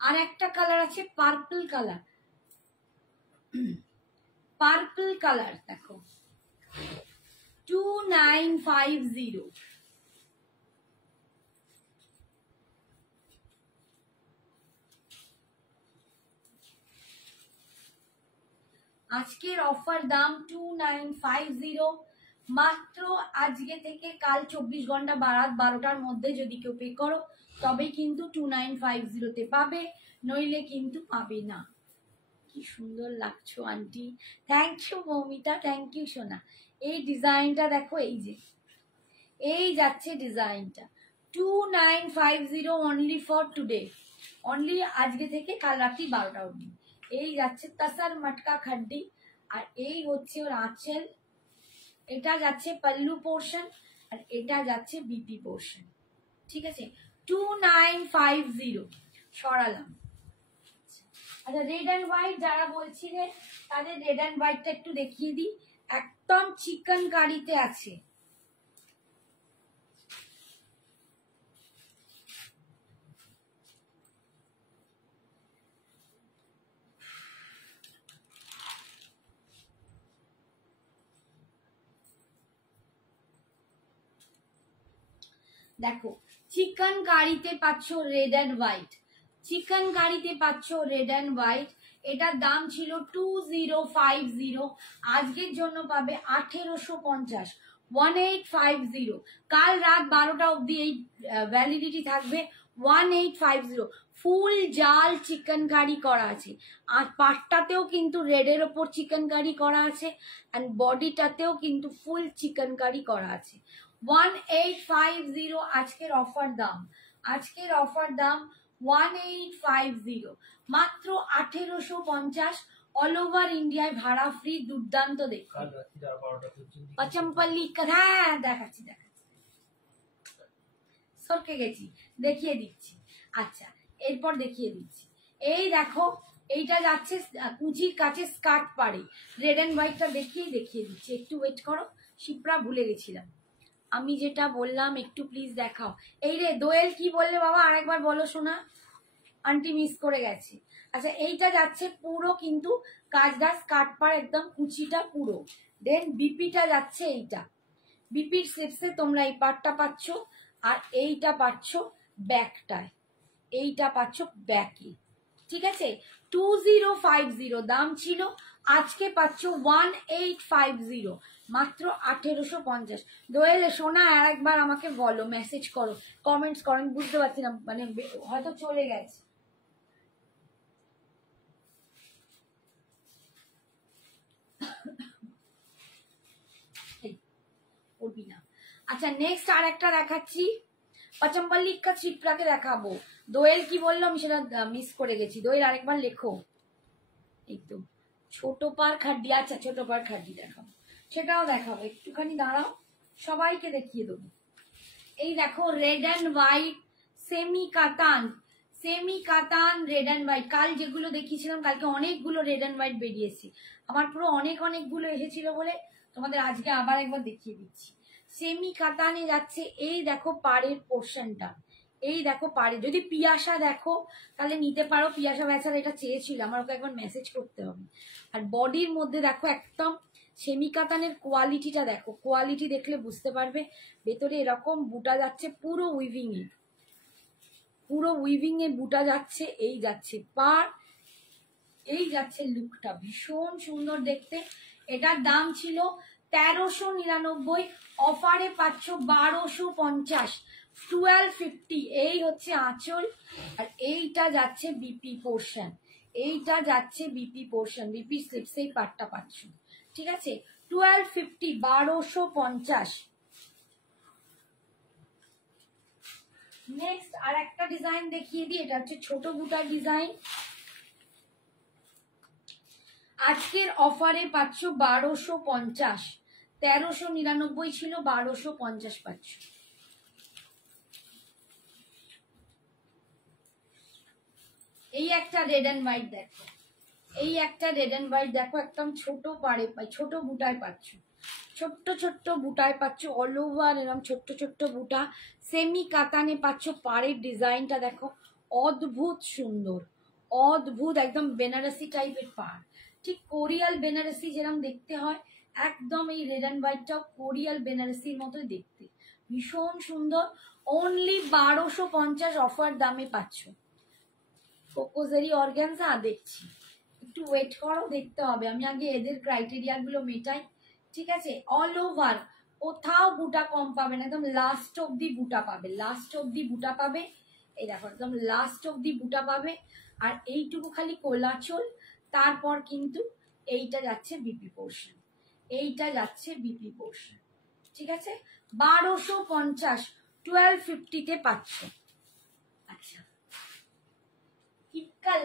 আর একটা কালার আছে পার্পল কালার, পার্পল কালার দেখো 2950। আজকের অফার দাম 2950, মাত্র আজকে থেকে কাল 24 ঘন্টা রাত 12টার মধ্যে যদি কেউ পে করো তবেই কিন্তু 2950 পাবে, নইলে কিন্তু পাবে না। কি সুন্দর লাগছো aunty, thank you Moumita, thank you সোনা। এই ডিজাইনটা দেখো, এই যে এই যাচ্ছে ডিজাইনটা 2950, অনলি ফর টুডে, অনলি আজকে থেকে কাল রাত্রি 12টা অবধি। এই যাচ্ছে তসর মটকা খাড্ডি, আর এই হচ্ছে ওর আঁচল, এটা যাচ্ছে পল্লু পোর্শন, আর এটা যাচ্ছে বিপি পোর্শন, ঠিক আছে। 2950 সরালাম। আচ্ছা, রেড অ্যান্ড হোয়াইট যারা বলছিলে তাদের রেড অ্যান্ড হোয়াইটটা একটু দেখিয়ে দিই, একদম চিকেন কারিতে আছে। দেখো, চিকেন কারিতে পাচ্ছ রেড অ্যান্ড হোয়াইট, চিকেন কারিতে পাচ্ছ রেড অ্যান্ড হোয়াইট। এটার দাম ছিল 2050, আজকের জন্য পাবে 1850, 1850। কাল রাত 12টা অবধি এই ভ্যালিডিটি থাকবে। 1850 ফুল জাল চিকেন কারি করা আছে, আর পাটটাতেও কিন্তু রেডের ওপর চিকেন কারি করা আছে, অ্যান্ড বডিটাতেও কিন্তু ফুল চিকেন কারি করা আছে। 1850 আজকের অফার দাম, আজকের অফার দাম 1850, মাত্র 1850, অল ওভার ইন্ডিয়ায় ভাড়া ফ্রি, দুর্দান্ত দেখো। পচমপল্লি, হ্যাঁ দেখাচ্ছি দেখাচ্ছি, সরকে গেছি, দেখিয়ে দিচ্ছি। আচ্ছা, এরপর দেখিয়ে দিচ্ছি, এই দেখো এইটা যাচ্ছে কুচির কাছে স্কার্ট পাড়ে, রেড অ্যান্ড হোয়াইটটা দেখিয়ে দিচ্ছি, একটু ওয়েট করো, শিপ্রা ভুলে গেছিলাম। আমি যেটা বললাম একটু প্লিজ দেখাও। এই রে দোয়েল কি বললে বাবা, আরেকবার বলো শোনা, আন্টি মিস করে গেছে। আচ্ছা এইটা যাচ্ছে পুরো কিন্তু কাজদার স্কার্ট পার একদম কুচিটা পুরো, দেন বিপিটা যাচ্ছে এইটা, বিপির স্লিপসে তোমরা এই পার্টটা পাচ্ছ, আর এইটা পাচ্ছ ব্যাকটায়, এইটা পাচ্ছ ব্যাকে, ঠিক আছে। 2050 দাম ছিল, আজকে পাচ্ছ 1850, মাত্র 1850। দোয়েল সোনা আর একবার আমাকে বলো, মেসেজ করো, কমেন্টস করো, আমি বুঝতে পারছি না, মানে হয়তো চলে গেছে। করবি না। আচ্ছা নেক্সট আর একটা দেখাচ্ছি, পচম্পল্লি কা চিপড়াকে দেখাবো। দোয়েল কি বললো আমি সেটা মিস করে গেছি, দোয়েল আরেকবার লেখো। এই তো ছোট পার খাড্ডি, আচ্ছা ছোট পার খাড্ডি দেখাবো, সেটাও দেখাবো, একটুখানি দাঁড়াও, সবাইকে দেখিয়ে দেবো। এই দেখো রেড অ্যান্ড হোয়াইট সেমি কাতান, সেমি কাতান রেড অ্যান্ড হোয়াইট, কাল যেগুলো দেখিয়েছিলাম কালকে অনেকগুলো রেড অ্যান্ড হোয়াইট বেরিয়েছে, আমার পুরো অনেকগুলো এসেছিল বলে তোমাদের আজকে আবার একবার দেখিয়ে দিচ্ছি। সেমি কাতানে যাচ্ছে, এই দেখো পাড়ের পোর্শনটা, এই দেখো পাড়ে, যদি পিয়াসা দেখো তাহলে নিতে পারো, পিয়াসা বেচারা এটা চেয়েছিল, আমার ওকে একবার মেসেজ করতে হবে। আর বডির মধ্যে দেখো একদম সেমি কাতানের কোয়ালিটিটা দেখো, কোয়ালিটি দেখলে বুঝতে পারবে, ভেতরে এরকম বুটা যাচ্ছে পুরো উইভিং এ, পুরো উইভিং এ বুটা যাচ্ছে, এই যাচ্ছে পার, এই যাচ্ছে লুকটা, ভীষণ সুন্দর দেখতে। এটার দাম ছিল 1399, অফারে পাচ্ছ 1250, 1250। এই হচ্ছে আঁচল, আর এইটা যাচ্ছে বিপি পোর্শন, এইটা যাচ্ছে বিপি পোর্শন, বিপি স্লিপস এই পার্টটা পাচ্ছ, ঠিক আছে। 1250, 1250। নেক্সট আর একটা ডিজাইন দেখিয়ে দিই, এটা হচ্ছে ছোট বুটার ডিজাইন, আজকের অফারে পাচ্ছ 1250, 1399 ছিল, 1250 পাচ্ছ। এই একটা রেড অ্যান্ড হোয়াইট দেখো, এই একটা রেড অ্যান্ড হোয়াইট দেখো, একদম ছোট পাড়ে ছোট বুটায় পাচ্ছ, ছোট্ট ছোট্ট বুটায় পাচ্ছ, অল ওভার এরকম ছোট্ট ছোট্ট বুটা, সেমি কাতানে পাচ্ছ, পাড়ের ডিজাইনটা দেখো অদ্ভুত সুন্দর, অদ্ভুত একদম বেনারসি টাইপের পাড়, ঠিক কোরিয়াল বেনারসি যেরকম দেখতে হয়, একদম এই রেড অ্যান্ড হোয়াইটটাও কোরিয়াল বেনারসির মতোই দেখতে, ভীষণ সুন্দর। অনলি 1250 অফার দামে পাচ্ছ। কোকোজেরি অর্গানজা দেখছি, একটু ওয়েট করো, দেখতে হবে, আমি আগে এদের ক্রাইটেরিয়া গুলো মেটাই, ঠিক আছে। অল ওভার কোথাও বুটা কম পাবে না, একদম লাস্ট অব্দি বুটা পাবে, লাস্ট অব্দি বুটা পাবে, এই দেখো একদম লাস্ট অব্দি বুটা পাবে, আর এইটুকু খালি কোলাচল, তারপর কিন্তু এইটা যাচ্ছে বিপি পোর্শন, এইটা যাচ্ছে বিপি পোর্শন, ঠিক আছে। 1250, 1250 পাচ্ছ। আচ্ছা ইক্কাল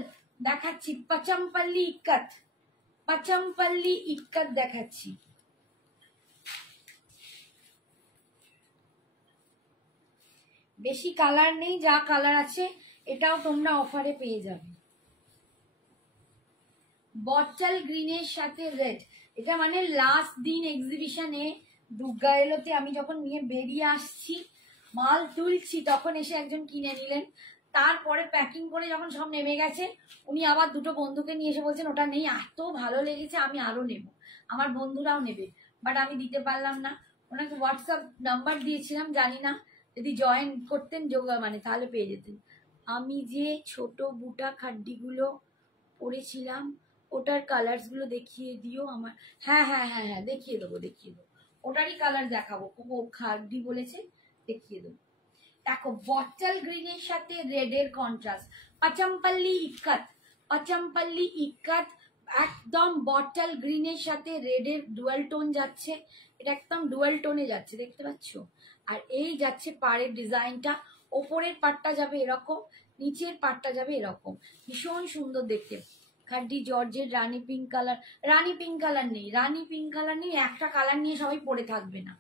দেখাচ্ছি, পচমপল্লি ইক্কত, পচমপল্লি ইক্কত দেখাচ্ছি, বেশি কালার নেই, যা কালার আছে এটাও তোমরা অফারে পেয়ে যাবে। বটল গ্রিনের সাথে রেড, এটা মানে লাস্ট দিন এক্সিবিশনে দুর্গা এলোতে আমি যখন নিয়ে বেরিয়ে আসছি, মাল তুলছি, তখন এসে একজন কিনে নিলেন, তারপরে প্যাকিং করে যখন সব নেমে গেছে, উনি আবার দুটো বন্ধুকে নিয়ে এসে বলছেন ওটা নেই, এত ভালো লেগেছে আমি আরো নেব, আমার বন্ধুরাও নেবে, বাট আমি দিতে পারলাম না, ওনাকে হোয়াটসঅ্যাপ নাম্বার দিয়েছিলাম, জানি না যদি জয়েন করতেন যোগা মানে তাহলে পেয়ে যেতেন। আমি যে ছোট বুটা খাড্ডিগুলো পরেছিলাম ওটার কালার্স গুলো দেখিয়ে দিও আমার, হ্যাঁ হ্যাঁ হ্যাঁ হ্যাঁ দেখিয়ে দেবো, দেখিয়ে দেবো, ওটারই কালার দেখাবো, ও খাড্ডি বলেছে, দেখিয়ে দেবো। দেখো বটল গ্রিনের সাথে রেড এর কন্ট্রাস্ট, পচমপল্লি ইক্কত, পচমপল্লি ইক্কত একদম বটল গ্রিনের সাথে রেড এর ডুয়াল টোন যাচ্ছে, এটা একদম ডুয়াল টোনে যাচ্ছে, দেখতে পাচ্ছ। আর এই যাচ্ছে পাড়ের ডিজাইনটা, ওপরের পাটটা যাবে এরকম, নিচের পাটটা যাবে এরকম, ভীষণ সুন্দর দেখতে। খাড্ডি জর্জের রানী পিঙ্ক কালার, রানী পিঙ্ক কালার নেই, রানী পিঙ্ক কালার নেই, একটা কালার নিয়ে সবাই পরে থাকবে না,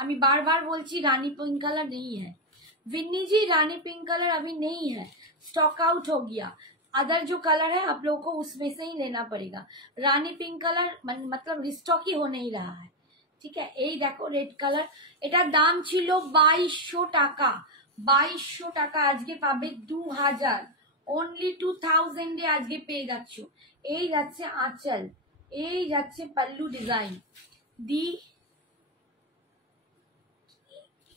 আমি বারবার বলছি रानी पिंक कलर नहीं है, विन्नी जी रानी पिंक कलर अभी नहीं है, स्टॉक आउट हो गया, अदर जो कलर है आप लोगों को उसमें से ही लेना पड़ेगा, रानी पिंक कलर मतलब रिस्टॉक ही हो नहीं रहा है, ঠিক আছে, এই দেখো রেড কালার, এটার দাম ছিল 2200 টাকা। 2200 টাকা, আজকে পাবে 2000, অনলি 2000 এ আজকে পেয়ে যাচ্ছ। এই যাচ্ছে আঁচল, এই যাচ্ছে पल्लू डिजाइन दी।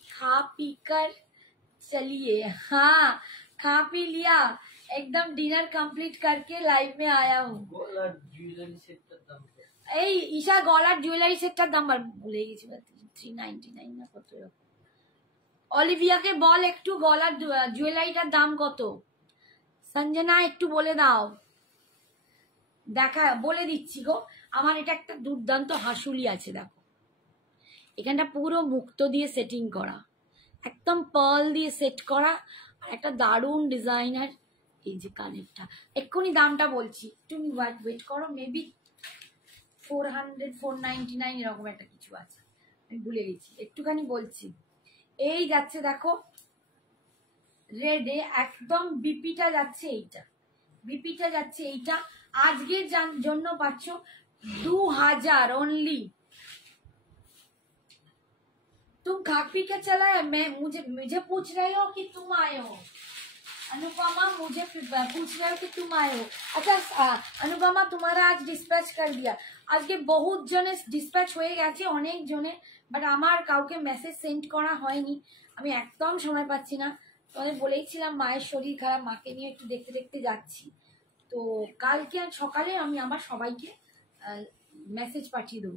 खा पी कर चलिए, हाँ खा पी लिया, एकदम डिनर कंप्लीट करके लाइव में आया हूँ। এই ঈশা গলার জুয়েলারি সেটটার দাম ভুলে গেছি, 399 না কত। অলিভিয়াকে বল একটু গলার জুয়েলারিটার দাম কত। সঞ্জনা একটু বলে দাও, দেখা বলে দিচ্ছি গো। আমার এটা একটা দুর্দান্ত হাসুলি আছে, দেখো এখানটা পুরো মুক্ত দিয়ে সেটিং করা, একদম পার্ল দিয়ে সেট করা, আর একটা দারুণ ডিজাইনার। এই যে কানেরটা, এক্ষুনি দামটা বলছি, তুমি ওয়েট করো, মেবি 400 499 এরকম একটা কিছু আছে, আমি ভুলে গেছি, একটুখানি বলছি। এই যাচ্ছে দেখো রেডে, একদম বিপিটা যাচ্ছে এইটা, বিপিটা যাচ্ছে এইটা, আজকের জন্য পাচ্ছ 2000 ओनली। तुम खा पी के चला है, मैं मुझे पूछ रहे हो कि तुम आए हो। अनुपमा मुझे पूछ रहे हो कि तुम आए हो। अच्छा अनुपमा तुम्हारा आज डिस्पैच कर दिया, আজকে বহুত জনে ডিসপ্যাচ হয়ে গেছে, অনেক জনে, বাট আমার কাউকে মেসেজ সেন্ড করা হয়নি, আমি একদম সময় পাচ্ছি না। তোমাদের বলেইছিলাম মায়ের শরীর খারাপ, মাকে নিয়ে একটু দেখতে দেখতে যাচ্ছি, তো কালকে সকালে আমি আমার সবাইকে मैसेज पाठिए दो।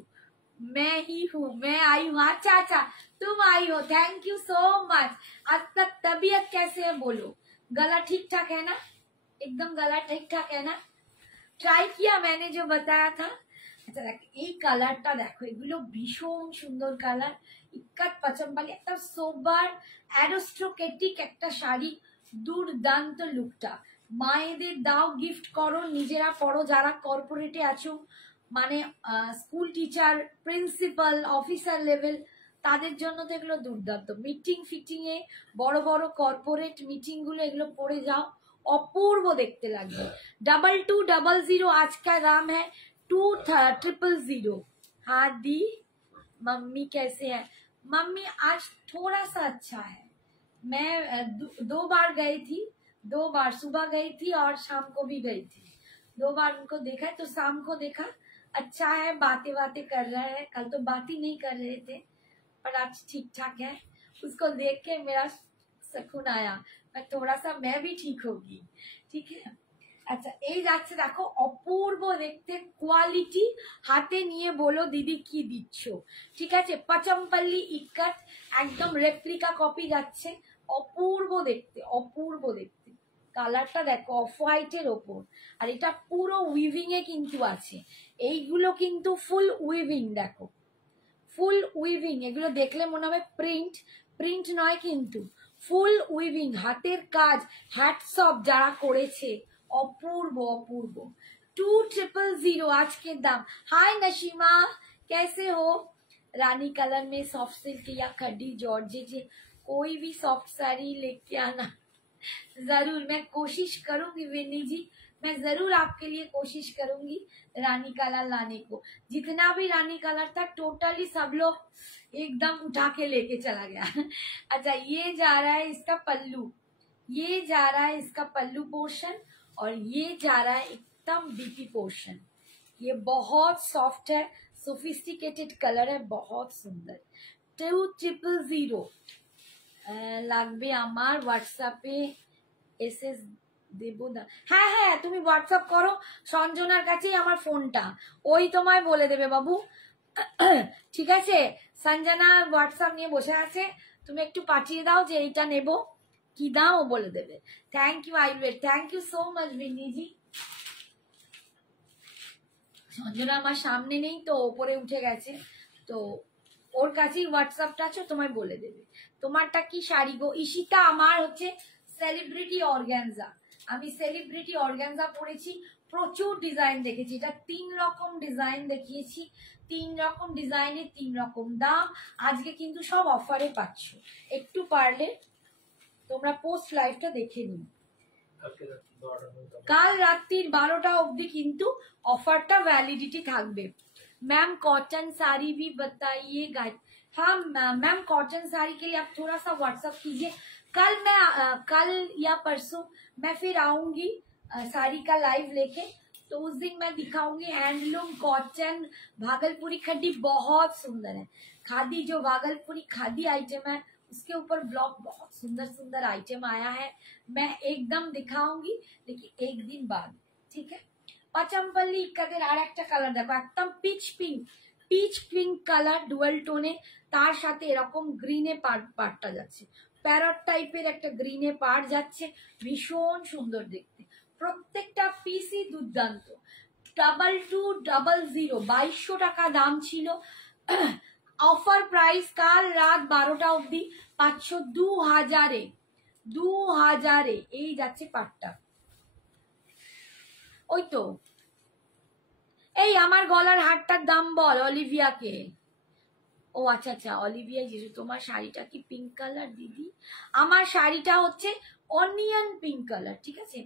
मैं ही हूँ, मैं आई हूँ। अच्छा अच्छा तुम आई हो, थैंक यू सो मच। आज तक तबीयत कैसे है बोलो, गला ठीक ठाक है ना, एकदम गला ठीक ठाक है ना। ट्राई किया मैंने जो बताया था। আচ্ছা দেখ এই কালারটা দেখো, এগুলো ভীষণ সুন্দর কালার, ইক্কাত পাচম্পালি, একটা সোবার অ্যারোস্ট্রোকেটিক একটা শাড়ি, দুর্দান্ত লুকটা। মায়েদের দাও, গিফট করো, নিজেরা পরো, যারা কর্পোরেটে আছো, মানে school teacher, principal, officer level, তাদের জন্য তো এগুলো দুর্দান্ত। মিটিং ফিটিং এ, বড় বড় কর্পোরেট মিটিং গুলো এগুলো পরে যাও, অপূর্ব দেখতে লাগবে। 2200 आज का दाम है 2000। हाँ दी, मम्मी कैसे है। मम्मी आज थोड़ा सा अच्छा है, मैं 2 बार गई थी, 2 बार सुबह गई थी और शाम को भी गई थी, 2 बार उनको देखा, तो शाम को देखा अच्छा है, बातें बातें कर रहे हैं, कल तो बात ही नहीं कर रहे थे, पर आज ठीक ठाक है। उसको देख के मेरा सुकून आया, थोड़ा सा मैं भी ठीक होगी, ठीक है। আচ্ছা এই যাচ্ছে দেখো, অপূর্ব দেখতে, কোয়ালিটি, হাতে নিয়ে বলো দিদি কি দিচ্ছ, ঠিক আছে। পাচম্পল্লি ইক্কাত, একদম রেপ্লিকা কপি যাচ্ছে, অপূর্ব দেখতে, অপূর্ব দেখতে। কালারটা দেখো অফ হোয়াইটের ওপর, আর এটা পুরো উইভিং এ কিন্তু আছে, এইগুলো কিন্তু ফুল উইভিং, দেখো ফুল উইভিং, এগুলো দেখলে মনে হবে প্রিন্ট, প্রিন্ট নয় কিন্তু ফুল উইভিং, হাতের কাজ, হ্যাটস অফ যারা করেছে, অপূর্ব অপূর্ব। 2000 आज के दाम। हाय नशीमा कैसे हो। रानी कलर में सॉफ्ट सिल्क या खड्डी जॉर्जेट, कोई भी सॉफ्ट साड़ी लेके आना जरूर, मैं कोशिश करूंगी विनी जी, मैं जरूर आपके लिए कोशिश करूंगी रानी कलर लाने को। जितना भी रानी कलर था टोटली सब लोग एकदम उठा के लेके चला गया। अच्छा ये जा रहा है इसका पल्लू, ये जा रहा है इसका पल्लू पोर्शन, और ये जा रहा है एकदम डीपी पोर्शन। ये बहुत सॉफ्ट है, सोफिस्टिकेटेड कलर है, बहुत सुंदर। 2000 লাগবে আমার হোয়াটসঅ্যাপে এসএস দেব না। হ্যাঁ হ্যাঁ তুমি হোয়াটসঅ্যাপ করো, সঞ্জনার কাছেই আমার ফোনটা, ওই তোমায় বলে দেবে বাবু, ঠিক আছে। সঞ্জনা হোয়াটসঅ্যাপ নিয়ে বসে আছে, তুমি একটু পাঠিয়ে দাও যে এইটা নেব, কি দাম ও বলে দেবে। থ্যাংক ইউ আইওয়েট, thank you so much Binni ji. Sanjana আমার সামনে নেই তো, ওপরে উঠে গেছে, তো ওর কাছেই হোয়াটসঅ্যাপটা আছে, তোমায় বলে দেবে। তোমারটা কি শাড়ি গো ঈশিতা। আমার হচ্ছে সেলিব্রিটি অর্গানজা, আমি সেলিব্রিটি অর্গানজা পরেছি, প্রচুর ডিজাইন দেখেছি, এটা 3 রকম ডিজাইন দেখিয়েছি, 3 রকম ডিজাইনে 3 রকম দাম। আজকে কিন্তু সব অফারে পাচ্ছ, একটু পারলে তোমরা পোস্ট লাইভটা দেখে নিও। কাল রাত্রির 12টা অবধি কিন্তু অফারটা ভ্যালিডিটি থাকবে। मैम कॉटन साड़ी भी बताइएगा। हाँ मैम, कॉटन साड़ी के लिए आप थोड़ा सा व्हाट्सअप कीजिए। कल या परसों मैं फिर आऊंगी साड़ी का लाइव लेके, तो उस दिन मैं दिखाऊंगी। हैंडलूम कॉटन भागलपुरी खड्डी बहुत सुंदर है। खादी जो भागलपुरी खादी आइटम है उसके ऊपर ब्लॉग बहुत सुंदर सुंदर आइटम आया है, मैं एकदम दिखाऊंगी, लेकिन एक दिन बाद, ठीक है। পাচামপল্লী ইক্কাদের আর একটা কালার দেখো, একদম পিচ পিঙ্ক কালার ডুয়াল টোনে, তার সাথে এরকম গ্রিনে পার্টটা যাচ্ছে, প্যারট টাইপের একটা গ্রিনে পার্ট যাচ্ছে, ভীষণ সুন্দর দেখতে। প্রত্যেকটা পিসই দুর্দান্ত। 2200 2200 টাকা দাম ছিল, অফার প্রাইস কাল রাত 12টা অবধি পাচ্ছ 2000-এ এই যাচ্ছে পাটটা। ওই তো এই আমার গলার হারটার দাম বল অলিভিয়াকে। ও আচ্ছা আচ্ছা, অলিভিয়া জিজু তোমার শাড়িটা কি পিঙ্ক কালার দিদি? আমার শাড়িটা হচ্ছে অনিয়ন পিঙ্ক কালার, ঠিক আছে,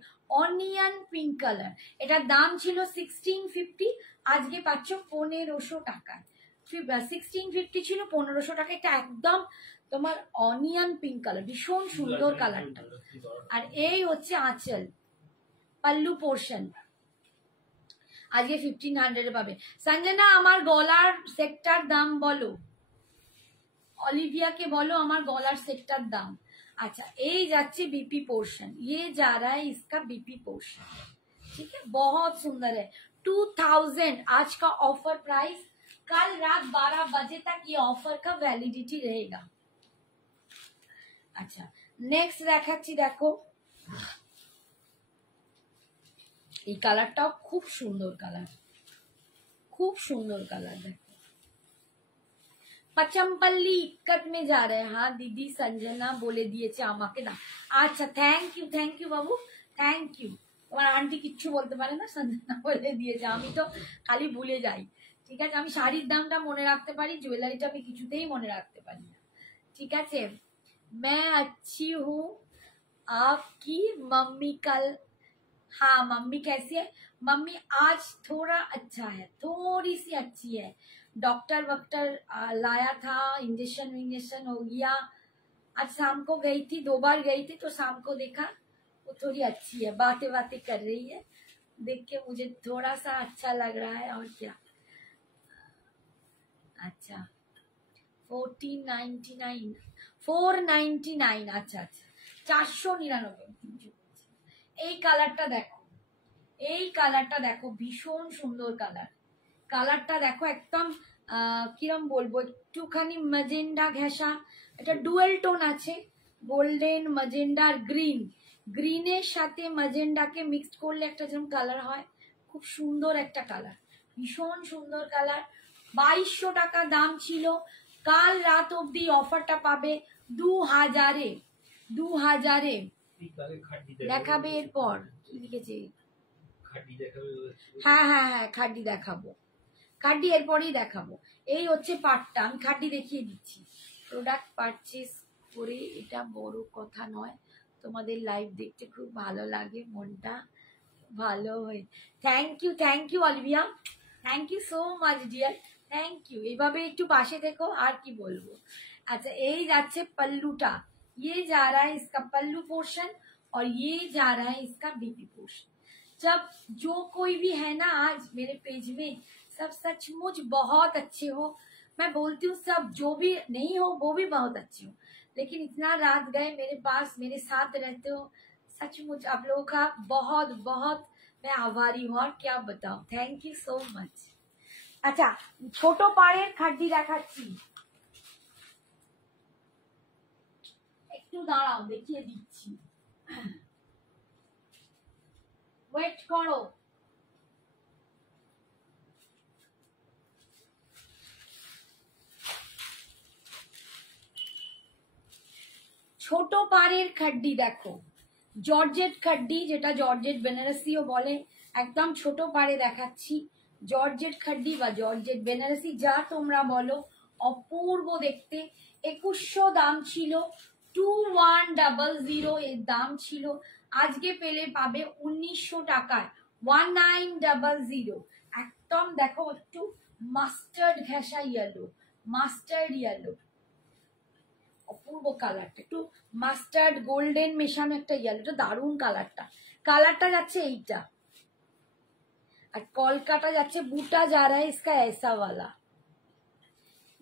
অনিয়ন পিঙ্ক কালার। এটার দাম ছিল 1650, আজকে পাচ্ছ 1500 টাকায়। 1650 ছিল, 1500 টাকা। এটা একদম তোমার অনিয়ন পিঙ্ক কালার, ভীষণ সুন্দর কালারটা। আর এই হচ্ছে আঁচল, পাল্লু পোর্শন, আজকে 1500 পাবে। সঞ্জনা আমার গলার সেটটার দাম বলো, অলিভিয়াকে বলো আমার गॉलर सेट का दाम। अच्छा ये जाच्छे बीपी पोर्शन, ये जा रहा है इसका बीपी पोर्शन, ठीक है, बहुत सुंदर है। 2000 आज का ऑफर प्राइस, कल रात 12 बजे तक ये ऑफर का वैलिडिटी रहेगा। अच्छा नेक्स्ट देखाচ্ছি, দেখো এই কালারটাও খুব সুন্দর কালার, খুব সুন্দর কালার। দেখো पचमपल्ली इक्कत में जा रहे हैं। हाँ दीदी संजना बोले दिए আমাকে দাও। আচ্ছা থ্যাংক ইউ বাবু, থ্যাংক ইউ। তোমার আন্টি কিচ্ছু বলতে পারে না, সঞ্জনা বলে দিয়েছে, আমি তো খালি ভুলে যাই, ঠিক আছে। আমি শাড়ির দামটা মনে রাখতে পারি, জুয়েলারিটা আমি কিছুতেই মনে রাখতে পারি না, ঠিক আছে। मैं अच्छी हूँ, आपकी मम्मी कल, हाँ मम्मी कैसी है? मम्मी आज थोड़ा अच्छा है, थोड़ी सी अच्छी है। डॉक्टर वक्टर लाया था, इंजेक्शन हो गया। आज शाम को गई थी, 2 बार गई थी, तो शाम को देखा वो थोड़ी अच्छी है, बातें कर रही है, देख के मुझे थोड़ा सा अच्छा लग रहा है। और क्या, अच्छा 499, अच्छा 499। এই কালারটা দেখো, এই কালারটা দেখো, ভীষণ সুন্দর কালার। কালারটা দেখো একদম কিরম বলবো, একটুখানি ম্যাজেন্ডা ঘেঁষা, এটা ডুয়েল টোন আছে, গোল্ডেন ম্যাজেন্ডা আর গ্রিনের সাথে ম্যাজেন্ডাকে মিক্সড করলে একটা যেমন কালার হয়, খুব সুন্দর একটা কালার, ভীষণ সুন্দর কালার। 2200 টাকা দাম ছিল, কাল রাত অবধি অফারটা পাবে 2000-এ। দেখাবে এরপর কি লিখেছে, হ্যাঁ হ্যাঁ হ্যাঁ খাড্ডি দেখাবো, খাড্ডি এরপরেই দেখাবো। এই হচ্ছে পাটটা, আমি খাড্ডি দেখিয়ে দিচ্ছি। প্রোডাক্ট পারচেজ করে এটা বড় কথা নয়, তোমাদের লাইভ দেখতে খুব ভালো লাগে, মনটা ভালো হয়ে। Thank you Olivia, thank you so much dear, thank you. এইভাবে একটু পাশে থেকো, আর কি বলবো। अच्छा यही যাচ্ছে पल्लूटा, ये जा रहा है इसका पल्लू पोर्शन, और ये जा रहा है इसका बीपी पोर्शन। जब जो कोई भी है ना आज मेरे पेज में, सब सचमुच बहुत अच्छे हो। मैं बोलती हूँ सब जो भी नहीं हो वो भी बहुत अच्छे हो, लेकिन इतना रात गए मेरे पास, मेरे साथ रहते हो, सचमुच आप लोगों का बहुत बहुत मैं आभारी हूँ, और क्या बताऊँ, थैंक यू सो मच। अच्छा ছোট পাড়ের খাড্ডি দেখাচ্ছি, একটু দাঁড়াও দেখিয়ে দিচ্ছি, ওয়েট করো। ছোট পাড়ের খাড্ডি দেখো, জর্জেট খাড্ডি, যেটা জর্জেট বেনারসিও বলে, একদম ছোট পাড়ে দেখাচ্ছি। জর্জেট খাড্ডি বা জর্জেট বেনারসি যা তোমরা বলো, অপূর্ব দেখতে। 2100 দাম ছিল, 2100 এর দাম ছিল, আজকে পেলে পাবে 1900 টাকায়, 1900। একদম দেখো একটু মাস্টার্ড ঘেঁষা ইয়েলো, মাস্টার্ড ইয়েলো, অপূর্ব কালারটা, একটু মাস্টার্ড গোল্ডেন মেশানো একটা ইয়েলো, দারুণ কালারটা। কালারটা যাচ্ছে এইটা, और कोलकाता जाच्छे बूटा जा रहा है इसका ऐसा वाला,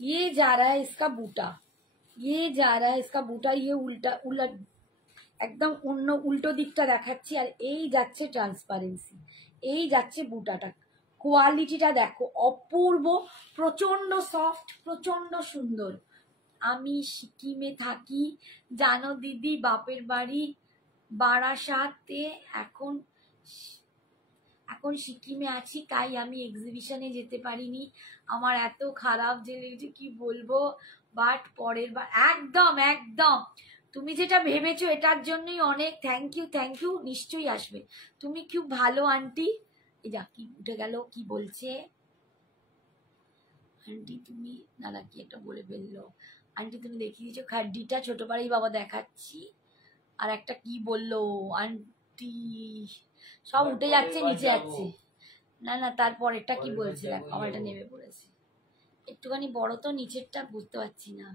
ये जा रहा है इसका बूटा, ये जा रहा है इसका बूटा, ये उल्टा उलट एकदम অন্য উল্টো দিকটা দেখাচ্ছি। আর এই যাচ্ছে ট্রান্সপারেন্সি, এই যাচ্ছে বুটাটা। কোয়ালিটিটা দেখো অপূর্ব, প্রচন্ড সফট, প্রচন্ড সুন্দর। আমি সিকিমে থাকি জানো দিদি, বাপের বাড়ি বারাসাতে, এখন এখন সিকিমে আছি, তাই আমি এক্সিবিশনে যেতে পারিনি। আমার এত খারাপ যে লেগেছে কি বলবো, বাট পরের বার একদম একদম তুমি যেটা ভেবেছো এটার জন্যই অনেক থ্যাংক ইউ, নিশ্চয়ই আসবে। তুমি খুব ভালো আন্টি। এই যা কি উঠে গেল, কি বলছে আন্টি তুমি, না কি একটা বলে ফেললো। আন্টি তুমি দেখিয়ে দিয়েছো খাড্ডিটা, ছোটবারই বাবা দেখাচ্ছি। আর একটা কি বললো আন্টি, সব উঠে যাচ্ছে নিচে যাচ্ছে। না না তারপরেরটা কি বলছে দেখো, আমার এটা নেমে পড়েছে, একটুখানি বড় তো নিচেরটা বুঝতে পারছি না,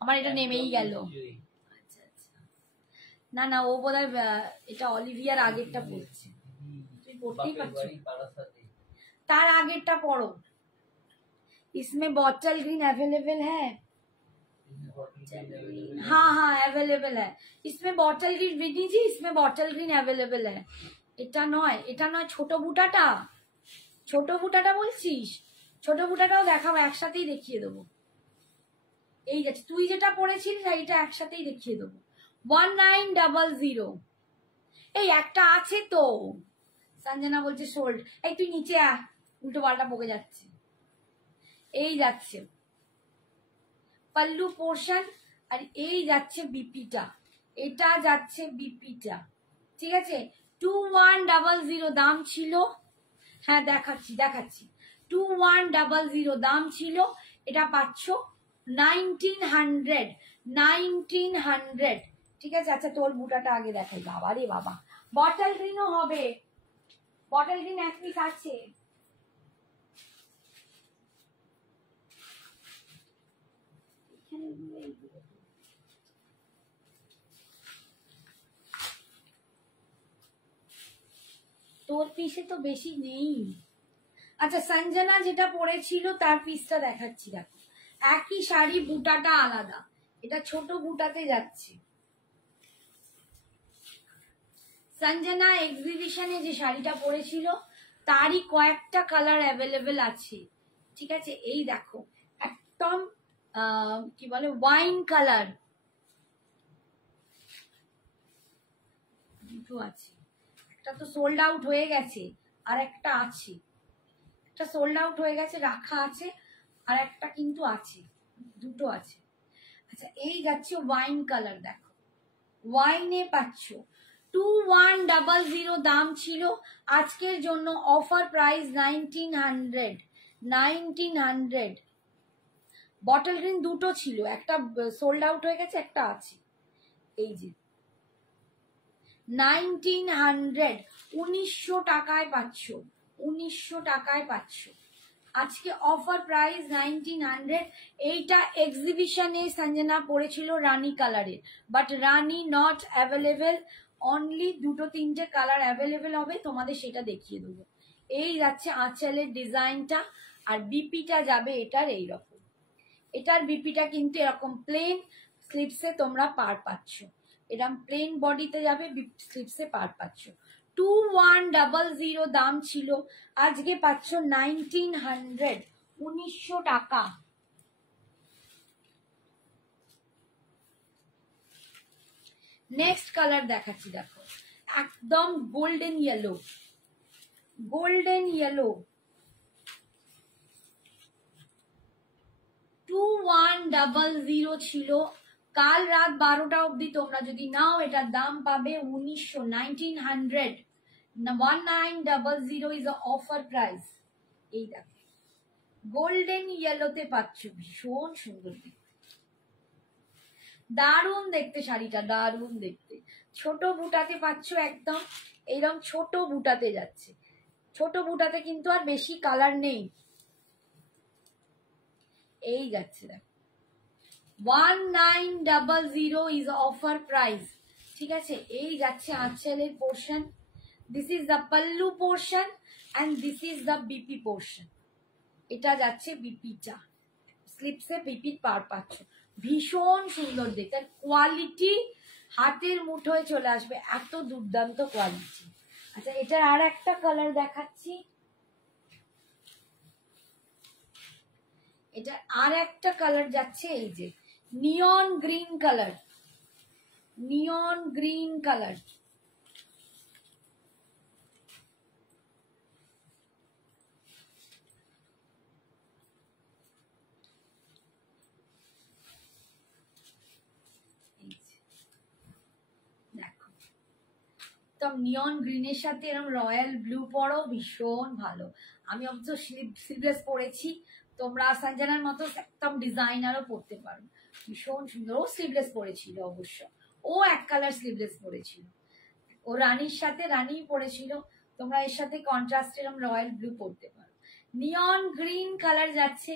আমার এটা নেমেই গেল। আচ্ছা আচ্ছা, না না ও বোধহয় এটা অলিভিয়ার আগেরটা পড়ছে, তুই পড়তেই পারছো, তার আগেরটা পড়ো। इसमें बॉटल ग्रीन अवेलेबल है, हाँ हाँ अवेलेबल है, इसमें बॉटल ग्रीन विनी जी, इसमें बॉटल ग्रीन अवेलेबल है। এটা নয়, এটা নয়, ছোট বুটাটা, ছোট বুটাটা বলছিস, ছোট বুটাটাও দেখাবো, একসাথেই দেখিয়ে দেবো। এই যাচ্ছে, তুই যেটা পড়েছিস এইটা একসাথেই দেখিয়ে দেবো। 1900, এই একটা আছে তো, সঞ্জনা বলছে সোল্ড। এই তুই নিচে আ, উল্টো পাল্টা বকে যাচ্ছে। এই যাচ্ছে পাল্লু পোর্শন, আর এই যাচ্ছে বিপিটা, এটা যাচ্ছে বিপিটা, ঠিক আছে। 2100 দাম ছিল, হ্যাঁ দেখাচ্ছি 2100 দাম ছিল, এটা পাচ্ছ 1900, ঠিক আছে। আচ্ছা তোর বুটাটা আগে দেখাই, বাবা রে বাবা, বটল গ্রিনও হবে, বটল গ্রিন এক পিস আছে। তোর পিসে তো বেশি নেই। আচ্ছা সঞ্জনা যেটা পরেছিল তার পিসটা দেখাচ্ছি, দেখো একই শাড়ি, বুটাটা আলাদা, এটা ছোট বুটাতে যাচ্ছে। সঞ্জনা এক্সিবিশনে যে শাড়িটা পরেছিল তারই কয়েকটা কালার অ্যাভেলেবেল আছে, ঠিক আছে। এই দেখো একদম কি বলে ওয়াইন কালার, দুটো আছে, একটা তো সোল্ড আউট হয়ে গেছে, আর একটা আছে, একটা সোল্ড আউট হয়ে গেছে রাখা আছে, আর একটা কিন্তু আছে, দুটো আছে। আচ্ছা এই যাচ্ছে ওয়াইন কালার, দেখো ওয়াইনে পাচ্ছ 2100 দাম ছিল, আজকের জন্য অফার প্রাইস 1900। বটল গ্রিন দুটো ছিল, একটা সোল্ড আউট হয়ে গেছে, একটা আছে, এই যে 1900, 1900 টাকায় পাচ্ছ, 1900 টাকায় পাচ্ছ আজকে অফার প্রাইস 1900। এইটা এক্সিবিশনে সঞ্জনা পড়েছিল রানী কালারের, but Rani not available, only দুটো তিনটে কালার অ্যাভেলেবেল হবে, তোমাদের সেটা দেখিয়ে দেবো। এই যাচ্ছে আঁচলের ডিজাইনটা, আর বিপিটা যাবে এটার এইরকম, এটার বিপিটা কিন্তু এরকম প্লেন, স্লিপসে তোমরা পার পাচ্ছ, এরকম প্লেন বডিতে যাবে, স্লিপসে পার পাচ্ছ। 2100 দাম ছিল, আজকে পাচ্ছ 1900, 1900 টাকা। নেক্সট কালার দেখাচ্ছি, দেখো একদম গোল্ডেন ইয়েলো, গোল্ডেন ইয়েলো, 2100 ছিল, কাল রাত 12টা অবধি তোমরা যদি নাও এটার দাম পাবে 1900, 1900। 1900 ইজ অফার প্রাইস। এই দেখো গোল্ডেন ইয়েলোতে পাচ্ছ, ভীষণ সুন্দর দেখতে, দারুণ দেখতে শাড়িটা, দারুণ দেখতে। ছোট বুটাতে পাচ্ছ, একদম এইরকম ছোট বুটাতে যাচ্ছে, ছোট বুটাতে কিন্তু আর বেশি কালার নেই। এই যাচ্ছে দেখ 1900 ইজ অফার প্রাইস। ঠিক আছে, এই যাচ্ছে আঁচলের portion, this is the pallu portion and this is the BP portion. এটা যাচ্ছে বিপিটা, স্লিপসে বিপির পার পাচ্ছ, ভীষণ সুন্দর দেখতে, কোয়ালিটি হাতের মুঠোয় চলে আসবে, এত দুর্দান্ত কোয়ালিটি। আচ্ছা, এটার আর একটা কালার দেখাচ্ছি, এটা আর একটা কালার যাচ্ছে, এই যে নিয়ন গ্রিন কালার, নিয়ন গ্রিন কালার। দেখো একদম নিয়ন গ্রিনের সাথে এরকম রয়্যাল ব্লু পরো, ভীষণ ভালো। আমি অবশ্য স্লিভলেস পরেছি, তোমরা সঞ্জনার মতো একদম ডিজাইনারও পরতে পারো, ভীষণ সুন্দর। ও স্লিভলেস পরেছিল অবশ্য, ও এক কালার স্লিভলেস পরেছিল, ও রানীর সাথে রানী পরেছিল। তোমরা এর সাথে কন্ট্রাস্ট এরকম রয়্যাল ব্লু পরতে পারো। নিয়ন গ্রিন কালার যাচ্ছে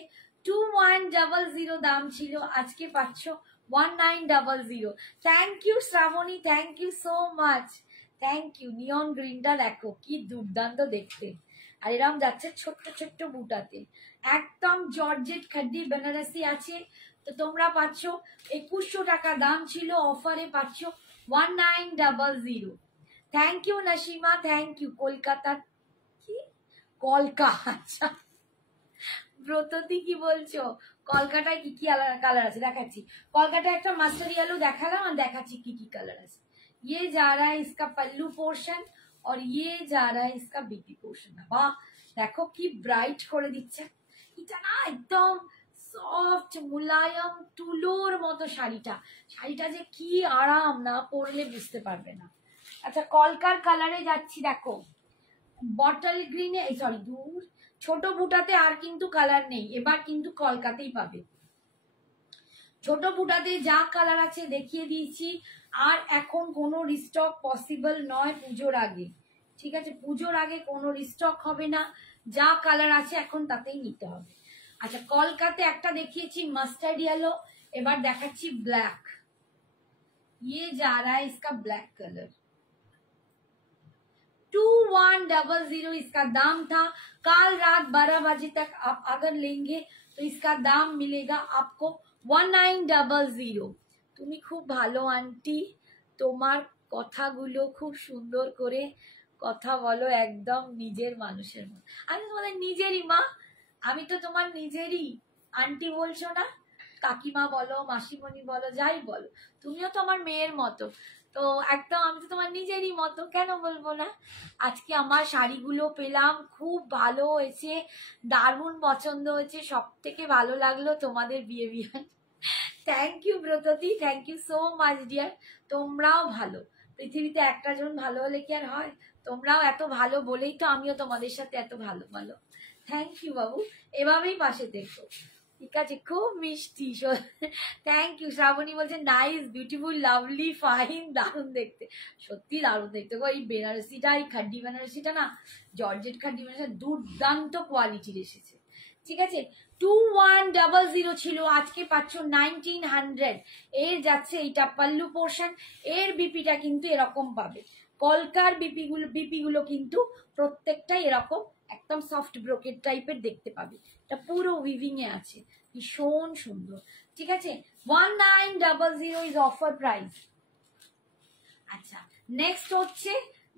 2100 দাম ছিল, আজকে পাচ্ছ 1900। Thank you Shrabani, thank you so much, thank you. Neon গ্রিনটা দেখো কি দুর্দান্ত দেখতে, আর এরকম যাচ্ছে ছোট্ট ছোট্ট বুটাতে, একদম জর্জেট খাড্ডি বেনারসি আছে। তো তোমরা পাচ্ছ 2100 টাকা দাম ছিল, অফারে পাচ্ছ 1900। Thank you Nasima, thank you. Kolkata কি কলকাতা, আচ্ছা ব্রততি কি বলছো, কলকাতায় কি কি কালার আছে দেখাচ্ছি। কলকাতায় একটা মাস্টার ইয়েলো দেখালাম, আর দেখাচ্ছি কি কি কালার আছে। ये जा रहा है इसका पल्लू पोर्शन और ये जा रहा है इसका बीपी पोर्शन। বাহ দেখো কি ব্রাইট করে দিচ্ছে, এটা না একদম সফট মুলায়ম তুলোর মতো শাড়িটা, শাড়িটা যে কি আরাম, না পরলে বুঝতে পারবে না। আচ্ছা, কলকার কালারে যাচ্ছি, দেখো বটল গ্রিনে, সরি দূর, ছোট বুটাতে আর কিন্তু কালার নেই, এবার কিন্তু কলকাতেই পাবে। ছোট বুটাতে যা কালার আছে দেখিয়ে দিয়েছি, আর এখন কোনো রিস্টক পসিবল নয় পুজোর আগে। ঠিক আছে, পুজোর আগে কোনো রিস্টক হবে না, যা কালার আছে এখন তাতেই নিতে হবে। আচ্ছা, কলকাতে একটা দেখিয়েছি মাস্টার্ড ইয়েলো, এবার দেখাচ্ছি ব্ল্যাক। ये जा रहा है इसका ब्लैक कलर, 2100 इसका दाम था। कल रात 12 बजे तक आप अगर लेंगे तो इसका दाम मिलेगा आपको 1900। তুমি খুব ভালো আন্টি, তোমার কথাগুলো খুব সুন্দর করে কথা বলো, একদম নিজের মানুষের মতো। আমি তোমাদের নিজেরই মা, আমি তো তোমার নিজেরই আন্টি, বলছো না, কাকিমা বলো, মাসিমণি বলো, যাই বলো, তুমিও তো আমার মেয়ের মতো, তো একদম আমি তো তোমার নিজেরই মতো, কেন বলবো না। আজকে আমার শাড়িগুলো পেলাম, খুব ভালো হয়েছে, দারুণ পছন্দ হয়েছে, সব থেকে ভালো লাগলো তোমাদের behaviour. Thank you Bratati, thank you so much dear. তোমরাও ভালো, পৃথিবীতে একটা জন ভালো হলে কি আর হয়, তোমরাও এত ভালো বলেই তো আমিও তোমাদের সাথে এত ভালো ভালো। থ্যাংক ইউ বাবু, এভাবেই পাশে দেখো, ঠিক আছে, খুব মিষ্টি। Thank you. শ্রাবণী বলছে নাইস, বিউটিফুল, লাভলি, ফাইন, দারুণ দেখতে, সত্যি দারুণ দেখতে গো। এই বেনারসিটা, এই খাড্ডি বেনারসিটা না, জর্জেট খাড্ডি বেনারসি দুর্দান্ত কোয়ালিটির এসেছে। ঠিক আছে, 2100 ছিল, আজকে পাচ্ছ 1900। এর যাচ্ছে এইটা পাল্লু পোর্শন, এর বিপিটা কিন্তু এরকম পাবে। কলকার বিপিগুলো কিন্তু প্রত্যেকটাই এরকম একদম সফট ব্রোকেট টাইপের দেখতে পাবে, এটা পুরো উইভিং এ আছে, ভীষণ সুন্দর। ঠিক আছে, 1900 ইজ অফার প্রাইস। আচ্ছা, নেক্সট হচ্ছে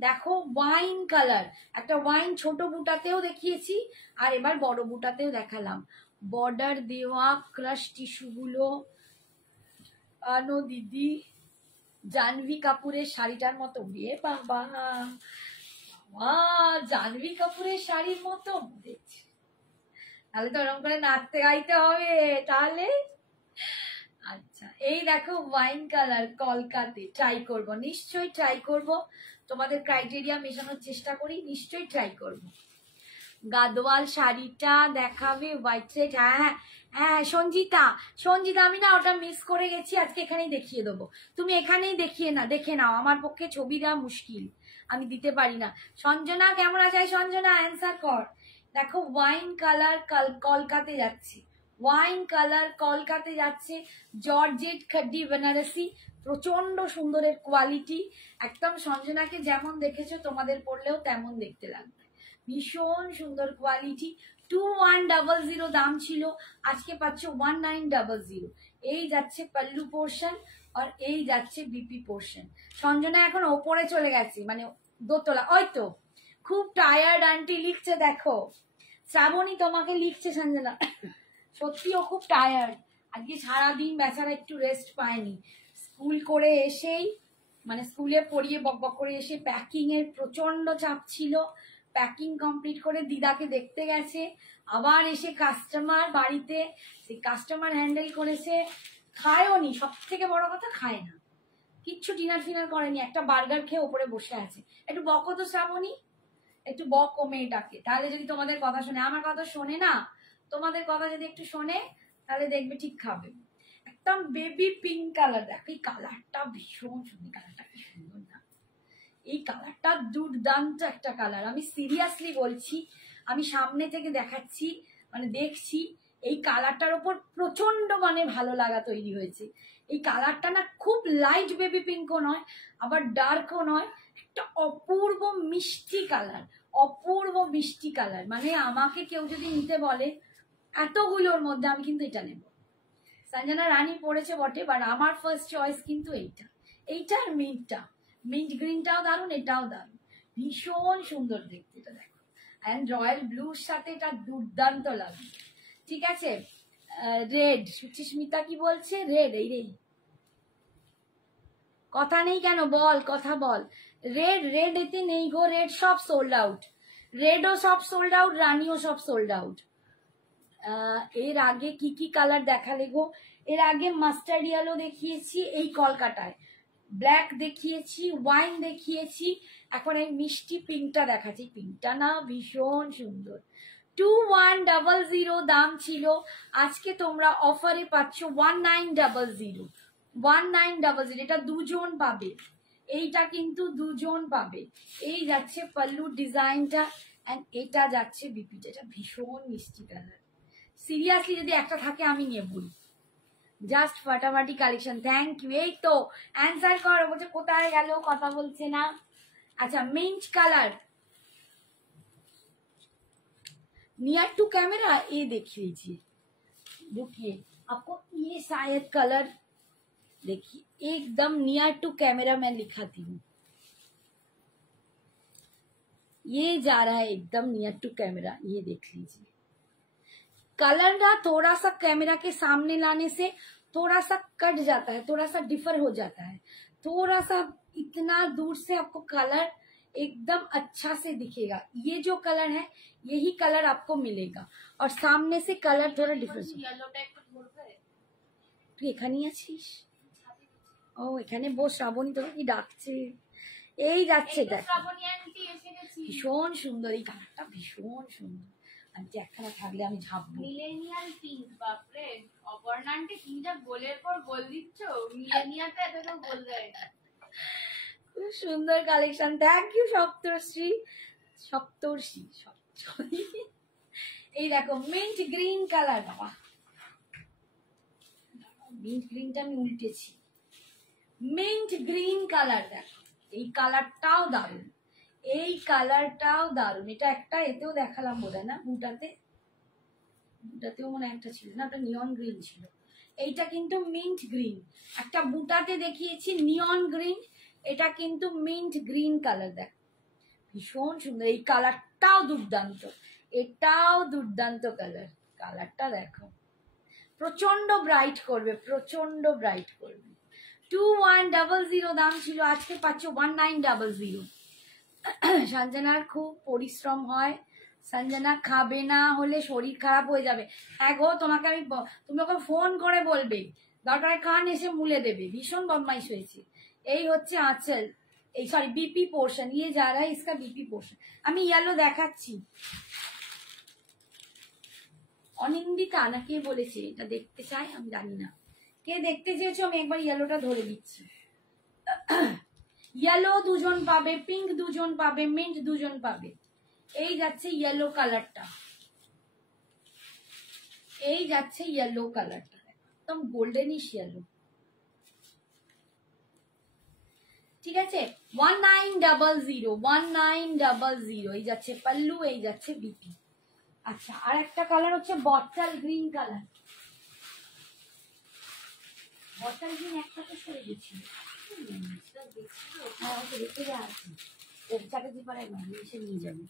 দেখো ওয়াইন কালার, একটা ওয়াইন ছোট বুটাতেও দেখিয়েছি, আর এবার বড় বুটাতেও দেখালাম। বর্ডার দেওয়া ক্রাশ টিস্যু গুলো, আনো দিদি, জাহ্নবী কাপুরের শাড়িটার মতো, বিয়ে বাবা, জাহ্নবী কাপুরের শাড়ির মতো দেখছি, তাহলে তো ওরকম করে নাচতে গাইতে হবে তাহলে। আচ্ছা, এই দেখো ওয়াইন কালার, কলকাতে ট্রাই করব, নিশ্চয়ই ট্রাই করব, তোমাদের ক্রাইটেরিয়া মেশানোর চেষ্টা করি, নিশ্চয়ই ট্রাই করব। গাদোয়াল শাড়িটা দেখাবে হোয়াইট রেড। হ্যাঁ হ্যাঁ হ্যাঁ সঞ্জিতা, সঞ্জিতা আমি না ওটা মিস করে গেছি, আজকে এখানেই দেখিয়ে দেবো। তুমি এখানেই দেখে নাও, আমার পক্ষে ছবি দেওয়া মুশকিল, আমি দিতে পারি না। সঞ্জনা কেমন আছে? সঞ্জনা অ্যান্সার কর। দেখো ওয়াইন কালার কলকাতে যাচ্ছে, ওয়াইন কালার কলকাতে যাচ্ছে, জর্জেট খাড্ডি বেনারসি, প্রচন্ড সুন্দরের কোয়ালিটি। একদম সঞ্জনাকে যেমন দেখেছো তোমাদের পড়লেও তেমন দেখতে লাগবে, ভীষণ সুন্দর কোয়ালিটি। 2100 দাম ছিল, আজকে পাচ্ছ 1900। এই যাচ্ছে পাল্লু পোর্শন আর এই যাচ্ছে বিপি পোর্শন। সঞ্জনা এখন ওপরে চলে গেছে, মানে দোতলা। ওই তো খুব টায়ার্ড আন্টি লিখছে, দেখো শ্রাবণী তোমাকে লিখছে সঞ্জনা। সত্যি ও খুব টায়ার্ড, আজকে সারাদিন বেচারা একটু রেস্ট পায়নি। স্কুল করে এসেই, মানে স্কুলে পড়িয়ে বকবক করে এসে প্যাকিং এর প্রচন্ড চাপ ছিল, প্যাকিং কমপ্লিট করে দিদাকে দেখতে গেছে, আবার এসে কাস্টমার বাড়িতে, সেই কাস্টমার হ্যান্ডেল করেছে, খায়ও নি, সব থেকে বড় কথা খায় না, কিচ্ছু ডিনার ফিনার করেনি, একটা বার্গার খেয়ে ওপরে বসে আছে। একটু বকো তো শ্রাবণী, একটু বকো মেয়েটাকে, তাহলে যদি তোমাদের কথা শোনে। আমার কথা শোনে না, তোমাদের কথা যদি একটু শোনে তাহলে দেখবে ঠিক খাবে। একদম বেবি পিঙ্ক কালার, দেখো এই কালারটা ভীষণ সুন্দর, কালারটা কি সুন্দর না, এই কালারটা দুর্দান্ত একটা কালার। আমি সিরিয়াসলি বলছি, আমি সামনে থেকে দেখাচ্ছি, মানে দেখছি, এই কালারটার ওপর প্রচন্ড মানে ভালো লাগা তৈরি হয়েছে। এই কালারটা না খুব লাইট বেবি পিঙ্কও নয়, আবার ডার্কও নয়, একটা অপূর্ব মিষ্টি কালার, অপূর্ব মিষ্টি কালার। মানে আমাকে কেউ যদি নিতে বলে এতগুলোর মধ্যে, আমি কিন্তু এটা নেব। সঞ্জনা রানী পড়েছে বটে, বাট আমার ফার্স্ট চয়েস কিন্তু এইটা, এইটা আর মিন্টটা, মিন্ট গ্রিনটাও দারুণ, এটাও দারুণ, ভীষণ সুন্দর দেখতে। এটা দেখো, অ্যান্ড রয়্যাল ব্লুর সাথে এটা দুর্দান্ত লাগে। ঠিক আছে, রেড, সুচিস্মিতা কি বলছে? রেড, এই রে, কথা নেই কেন, বল, কথা বল। রেড, রেড এতে নেই গো, রেড সব সোল্ড আউট, রেডও সব সোল্ড আউট, রানিও সব সোল্ড আউট। এর আগে কি কি কালার দেখালে গো? এর আগে মাস্টার্ড ইয়েলো দেখিয়েছি এই কলকাতায়, ব্ল্যাক দেখিয়েছি, ওয়াইন দেখিয়েছি, এখন এই মিষ্টি পিঙ্কটা দেখাচ্ছি। পিঙ্কটা না ভীষণ সুন্দর। 2100 দাম ছিল, আজকে তোমরা অফারে পাচ্ছ 1900। 1900, এটা দুজন পাবে, এইটা কিন্তু দুজন পাবে। এই যাচ্ছে পাল্লুর ডিজাইনটা, এন্ড এটা যাচ্ছে বিপিটা, এটা ভীষণ মিষ্টি কালার। সিরিয়াসলি যদি একটা থাকে আমি নেবই, জাস্ট ফাটাফাটি কালেকশন। Thank you. এই তো অ্যান্সার করো, বলছে কোথায় গেল, কথা বলছে না। अच्छा mint colour, near to camera, ये देख लीजिए, रुकिए आपको ये शायद कलर देखिए, एकदम नियर टू कैमरा मैं दिखाती हूँ, ये जा रहा है एकदम नियर टू कैमरा, ये देख लीजिए। कलर ना थोड़ा सा कैमरा के सामने लाने से थोड़ा सा कट जाता है, थोड़ा सा डिफर हो जाता है, थोड़ा सा इतना दूर से आपको कलर एकदम अच्छा से दिखेगा। ये जो कलर है यही कलर आपको मिलेगा, और सामने से कलर थोड़ा डिफरेंस। তুই এখানেই আছিস? ও এখানে বস, শ্রাবণী তোকে কি ডাকছে। এই যাচ্ছে, দেখ ভীষণ সুন্দর, এই কালারটা ভীষণ সুন্দর। আন্টি একখানা থাকলে আমি ঝাপবো। মিলেনিয়াল পিঙ্ক, বাপরে অপর্ণা আন্টি তুমি যা গোলের পর গোল দিচ্ছ, মিলেনিয়ালটা এত তো গোল দেয়। খুব সুন্দর কালেকশন, থ্যাংক ইউ সপ্তর্ষি। সপ্তর্ষি এই দেখো মিন্ট গ্রিন কালার, বাবা মিন্ট গ্রিনটা আমি উল্টেছি, মিন্ট গ্রিন কালার দেখো, এই কালারটাও দারুণ, এই কালারটাও দারুণ। এটা একটা এতেও দেখালাম বোধহয় না, বুটাতেও মনে একটা ছিল না, একটা নিয়ন গ্রিন ছিল। এইটা কিন্তু মিন্ট গ্রিন, একটা বুটাতে দেখিয়েছি নিয়ন গ্রিন, এটা কিন্তু মিন্ট গ্রিন কালার, দেখ ভীষণ সুন্দর, এই কালারটাও দুর্দান্ত, এটাও দুর্দান্ত কালার। কালারটা দেখো, প্রচন্ড ব্রাইট করবে, প্রচন্ড ব্রাইট করবে। 2100 দাম ছিল, আজকে পাচ্ছ 1900। সঞ্জনার খুব পরিশ্রম হয়, সঞ্জনা খাবে না হলে শরীর খারাপ হয়ে যাবে। হ্যাঁ গো, তোমাকে আমি, তুমি ওকে ফোন করে বলবে, দরকার কান এসে মুলে দেবে, ভীষণ বদমাইশ হয়েছে। এই হচ্ছে আঁচল, এই সরি বিপি পোর্শন, ইয়ে যা রা ইসকা বিপি পোর্শন। আমি ইয়েলো দেখাচ্ছি, অনিন্দিতা না কে বলেছে এটা দেখতে চাই, আমি জানি না কে দেখতে চেয়েছো। আমি একবার ইয়েলোটা ধরে দিচ্ছি। ইয়েলো দুজন পাবে, পিঙ্ক দুজন পাবে, মিন্ট দুজন পাবে। এই যাচ্ছে ইয়েলো কালারটা, এই যাচ্ছে ইয়েলো কালারটা, একদম গোল্ডেনিশ ইয়েলো। ঠিক আছে, 1900 1900 এই যাচ্ছে পাল্লু, এই যাচ্ছে বিপি। আচ্ছা, আর একটা কালার হচ্ছে bottle green colour. Bottle green একটা তো সরে গেছিল, হ্যাঁ ওকে রেখে দেওয়া আছে, চাটাজি পাড়ায় না এসে নিয়ে যাবে।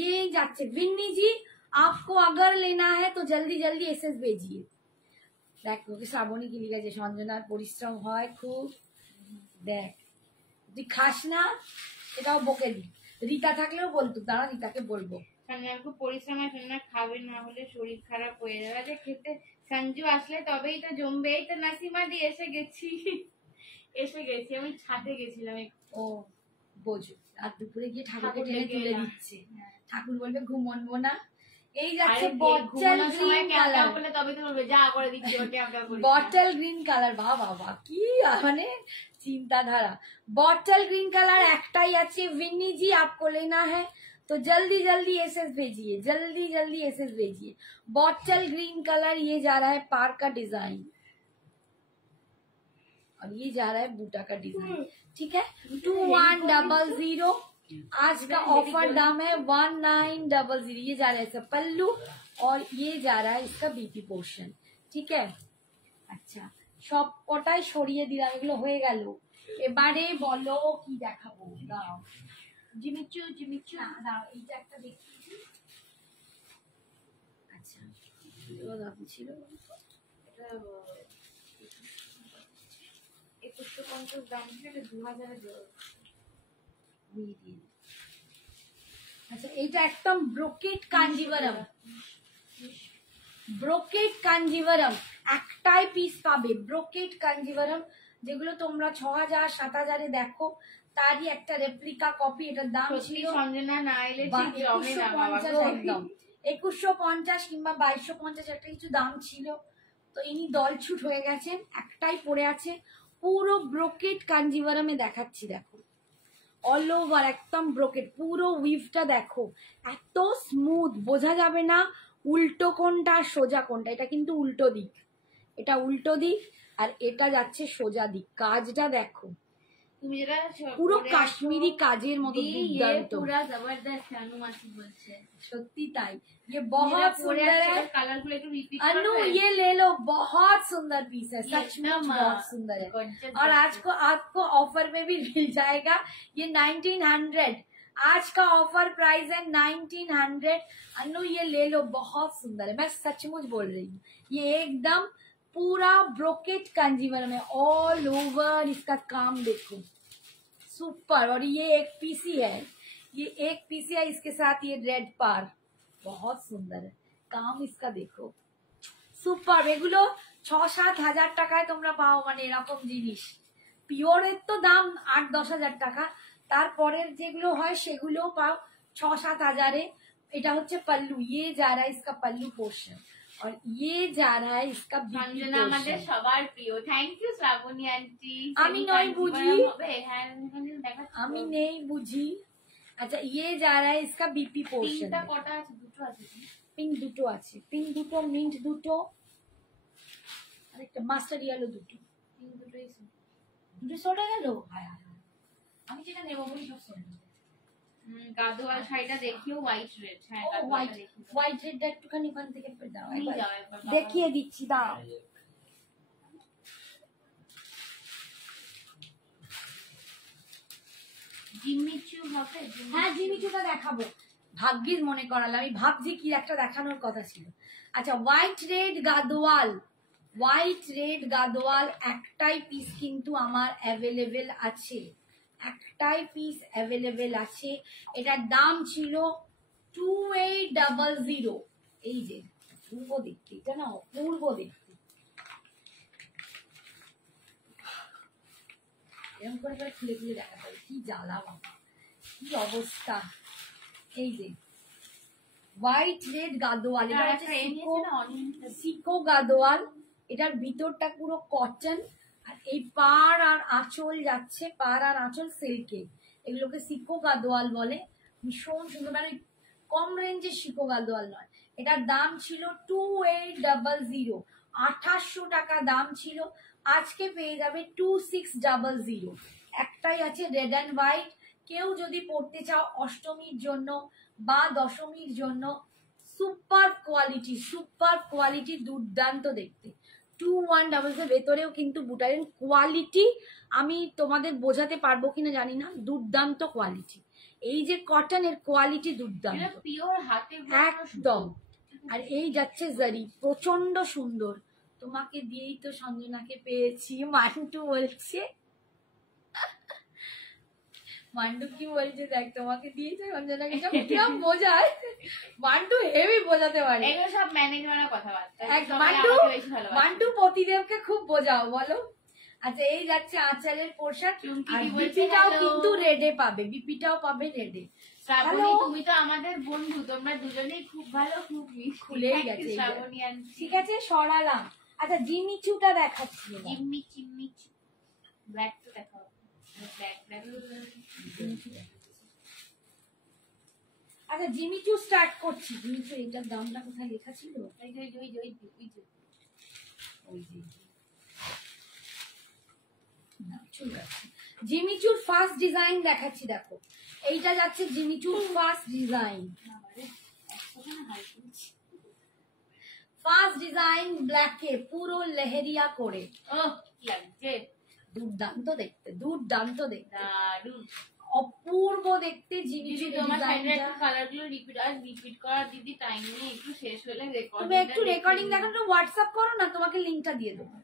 ये যাচ্ছে विन्नी जी, आपको अगर लेना है तो जल्दी जल्दी एसएस भेजिए। দেখো কি শ্রাবণী কি লিখেছে, সঞ্জনার পরিশ্রম হয় খুব। দেখ তুই খাস না এটাও বকে দি, রীতা থাকলেও বলতো, দাঁড়া রীতাকে বলবো। সঞ্জনা খুব পরিশ্রম হয়, সঞ্জনা খাবে না হলে শরীর খারাপ হয়ে যাবে। যে খেতে সঞ্জু আসলে তবেই তো জমবে। এই তো নাসিমা দি এসে গেছি, এসে গেছি, আমি ছাদে গেছিলাম। ও বোঝো, আর দুপুরে গিয়ে ঠাকুরকে টেনে তুলে দিচ্ছে, ঠাকুর বলবে ঘুমনবো না। এই যাচ্ছে বটল গ্রিন কালার, তবে তো বলবে যা করে দিচ্ছি বটল গ্রিন কালার। বাবা বাবা কি মানে চিন্তাধারা। बॉटल ग्रीन कलर एकटाई আছে, विन्नी जी आपको लेना है तो जल्दी जल्दी एसएस भेजिए, जल्दी जल्दी एसएस भेजिए। बॉटल ग्रीन कलर ये जा रहा है पार का डिजाइन और ये जा रहा है बूटा का डिजाइन। ठीक है, 2100 आज का ऑफर दाम है 1900। ये जा रहा है इसका पल्लू और ये जा रहा है इसका बीपी पोर्शन। ठीक है, अच्छा सब কটাই সরিয়ে দিলাম, এগুলো হয়ে গেল। এবারে বলো কি দেখাবো, দাও জিমিচু জিমিচু, দাও এইটা একটা দেখিয়েছি। আচ্ছা এগুলো দাম ছিল, এটা 2150 দাম ছিল, এটা 2000 আচ্ছা এইটা একদম ব্রোকেট কাঞ্জিভারাম, ব্রোকেট কাঞ্জিভারাম একটাই পিস পাবে। ব্রোকেট কাঞ্জিভারাম যেগুলো তোমরা 6000 7000 দেখো, তারই একটা রেপ্লিকা কপি। এটার দাম ছিল সঞ্জনা না এলে 2150, একদম 2150 কিংবা 2250 একটা কিছু দাম ছিল। তো ইনি দলছুট হয়ে গেছেন, একটাই পড়ে আছে। পুরো ব্রোকেট কাঞ্জিভারামে দেখাচ্ছি, দেখো অল ওভার একদম ব্রোকেট, পুরো উইভটা দেখো এত স্মুথ, বোঝা যাবে না উল্টো কোনটা সোজা কোনটা। এটা কিন্তু উল্টো দিক, এটা উল্টো দিক আর এটা যাচ্ছে সোজা দিক। কাজটা দেখো, তুমি যেটা পুরো কাশ্মীরি কাজের মতো দুর্দান্ত, পুরা জবরদস্ত। অনু মাসি বলছে সত্যি তাই। ये बहुत सुंदर है, कलरफुल একটু রিপিট अनु ये ले लो, बहुत सुंदर पीस है, सच में बहुत सुंदर है। और आज को आपको ऑफर में भी मिल जाएगा ये 1900। आज का ऑफर प्राइस है 1900। अनु ये ले लो, बहुत सुंदर है, मैं सचमुच बोल रही हूँ। ये एकदम पूरा ब्रोकेट कांजीवरम है, ऑल ओवर इसका काम देखो सुपर। और ये एक पीसी है, ये एक पीसी है, इसके साथ ये रेड पार, बहुत सुंदर है काम इसका देखो सुपर। এগুলো 6-7 হাজার টাকায় তোমরা পাও, মানে এরকম জিনিস। পিওরের তো দাম 8-10 হাজার টাকা, তারপরের যেগুলো হয় সেগুলো পাও 6-7 হাজারে। এটা হচ্ছে पल्लू, ये जा रहा है इसका पल्लू पोर्शन और ये जा रहा है इसका সঞ্জনা আমাদের সবার প্রিয়। Thank you Shrabani aunty. আমি নই বুঝি, হ্যাঁ আমি নেই বুঝি। আচ্ছা ये जा रहा है इसका बीपी पोर्शन। তিনটা কটা আছে? দুটো আছে, পিঙ্ক দুটো আছে, পিঙ্ক দুটো, মিন্ট দুটো, আর একটা মাস্টার ইয়েলো দুটো। তিন দুটোই দুটো সরে গেল, আমি যেটা নেবো বলি সব সরে গেল। গাদোয়াল শাড়িটা দেখিও, হোয়াইট রেড। হ্যাঁ হোয়াইট হোয়াইট রেডটা একটুখানি ওখান থেকে দাও, নিয়ে যাও একবার, দেখিয়ে দিচ্ছি, দাও। জিমিচু হবে? হ্যাঁ জিমিচুটা দেখাবো, ভাগ্যিস মনে করালাম, আমি ভাবছি কি একটা দেখানোর কথা ছিল। আচ্ছা white red Gadwal, white red Gadwal একটাই পিস কিন্তু আমার অ্যাভেলেবেল আছে, একটাই পিস অ্যাভেলেবেল আছে। এটার দাম ছিল 2800। এই যে অপূর্ব দেখতে, এটা না অপূর্ব দেখতে, এরকম করে খুলে খুলে দেখা যায়, কি জ্বালা বাবা, কি অবস্থা। এই যে হোয়াইট রেড গাদোয়াল, এটা হচ্ছে সিকো গাদোয়াল। এটার ভিতরটা পুরো কটন, আর এই পাড় আর আঁচল যাচ্ছে, পাড় আর আঁচল সিল্কে, এগুলোকে সিকো গাদোয়াল বলে। ভীষণ সুন্দর, মানে কম রেঞ্জের সিকো গাদোয়াল নয়। এটার দাম ছিল 2800, 2800 টাকা দাম ছিল। আজকে পেয়ে যাবে 2600। একটাই আছে রেড অ্যান্ড হোয়াইট। কেউ যদি পড়তে চাও অষ্টমীর জন্য বা দশমীর জন্য, সুপার কোয়ালিটি, দুর্দান্ত দেখতে। 2100 ভেতরেও কিন্তু বুটারের কোয়ালিটি আমি তোমাদের বোঝাতে পারবো কিনা জানি না, দুর্দান্ত কোয়ালিটি। এই যে কটনের কোয়ালিটি দুর্দান্ত, পিওর হাতে একদম। আর এই যাচ্ছে জারি, প্রচন্ড সুন্দর। তোমাকে দিয়েই তো সঞ্জনাকে পেয়েছি, মান্টু বলছে। মান্টু কি বলছে দেখ, তোমাকে দিয়েছে সঞ্জনাকে, কিরম বোঝায়। মান্টু হেভি বোঝাতে পারে, এগুলো সব ম্যানেজমেন্টের কথাবার্তা। মান্টু প্রতিদেবকে খুব বোঝাও বলো। আচ্ছা, এই যাচ্ছে আঁচলের পোশাক, আর বিপিটাও কিন্তু রেডে পাবে, বিপিটাও পাবে রেডে। শ্রাবণী, তুমি তো আমাদের বন্ধু, তোমরা দুজনেই খুব ভালো, খুব খুলেই গেছে। ঠিক আছে, সরালাম। আচ্ছা, জিমিচুটা দেখাচ্ছি। ব্ল্যাক তো দেখাও। আচ্ছা, জিমিচু স্টার্ট করছি। জিমিচু এটার দামটা কোথায় লেখা ছিল? জিমিচুর ফার্স্ট ডিজাইন দেখাচ্ছি, দেখো এইটা যাচ্ছে জিমিচুর ফার্স্ট ডিজাইন। ফার্স্ট ডিজাইন ব্ল্যাকে পুরো লেহেরিয়া করে, দুর্দান্ত দেখতে, দুর্দান্ত দেখতে, অপূর্ব দেখতে। জিমিচুর কালারগুলো রিপিট করার দিদি টাইম নেই, একটু শেষ হলে তুমি একটু রেকর্ডিং দেখো, হোয়াটসঅ্যাপ করো না, তোমাকে লিঙ্কটা দিয়ে দেবো।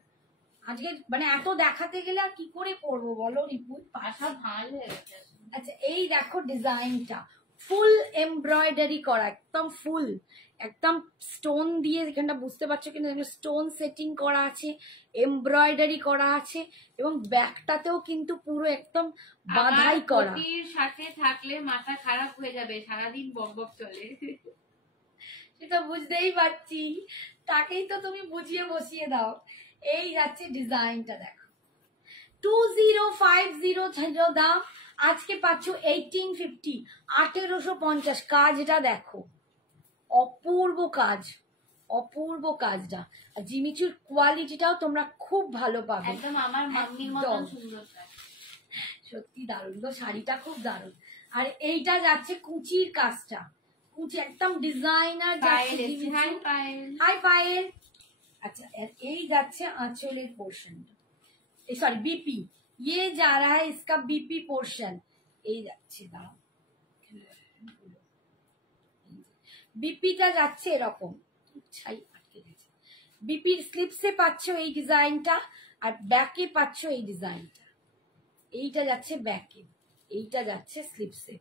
আজকে মানে এত দেখাতে গেলে আর কি করে করবো বলো রিপু, পাশা ভালো হয়ে গেছে। আচ্ছা, এই দেখো ডিজাইনটা ফুল এমব্রয়ডারি করা, একদম ফুল, একদম স্টোন দিয়ে, এখানটা বুঝতে পারছো কিনা স্টোন সেটিং করা আছে, এমব্রয়ডারি করা আছে, এবং ব্যাকটাতেও কিন্তু পুরো একদম বাঁধাই করা। সাথে থাকলে মাথা খারাপ হয়ে যাবে, সারাদিন বকবক চলে। সেটা বুঝতেই পারছি, তাকেই তো তুমি বুঝিয়ে বসিয়ে দাও। এই যাচ্ছে ডিজাইনটা, দেখো 2050 দাম, আজকে পাচ্ছ 1850, 1850। কাজটা দেখো, অপূর্ব কাজ, অপূর্ব কাজটা। আর জিমিচুর কোয়ালিটিটাও তোমরা খুব ভালো পাবে, একদম আমার মাম্মির মতন সুন্দর। সত্যি দারুণ তো, শাড়িটা খুব দারুণ। আর এইটা যাচ্ছে কুচির কাজটা, কুচি একদম ডিজাইনার যাচ্ছে। হাই পায়েল। अच्छा यही যাচ্ছে आंचलेर पोर्शन, सॉरी बीपी, ये जा रहा है इसका बीपी पोर्शन। এই যাচ্ছে, দাও বিপিটা যাচ্ছে এরকম, ছাই আটকে গেছে। বিপির স্লিপসে পাচ্ছো এই ডিজাইনটা, আর ব্যাকে পাচ্ছো এই ডিজাইনটা। এইটা যাচ্ছে ব্যাকে, এইটা যাচ্ছে স্লিপসে।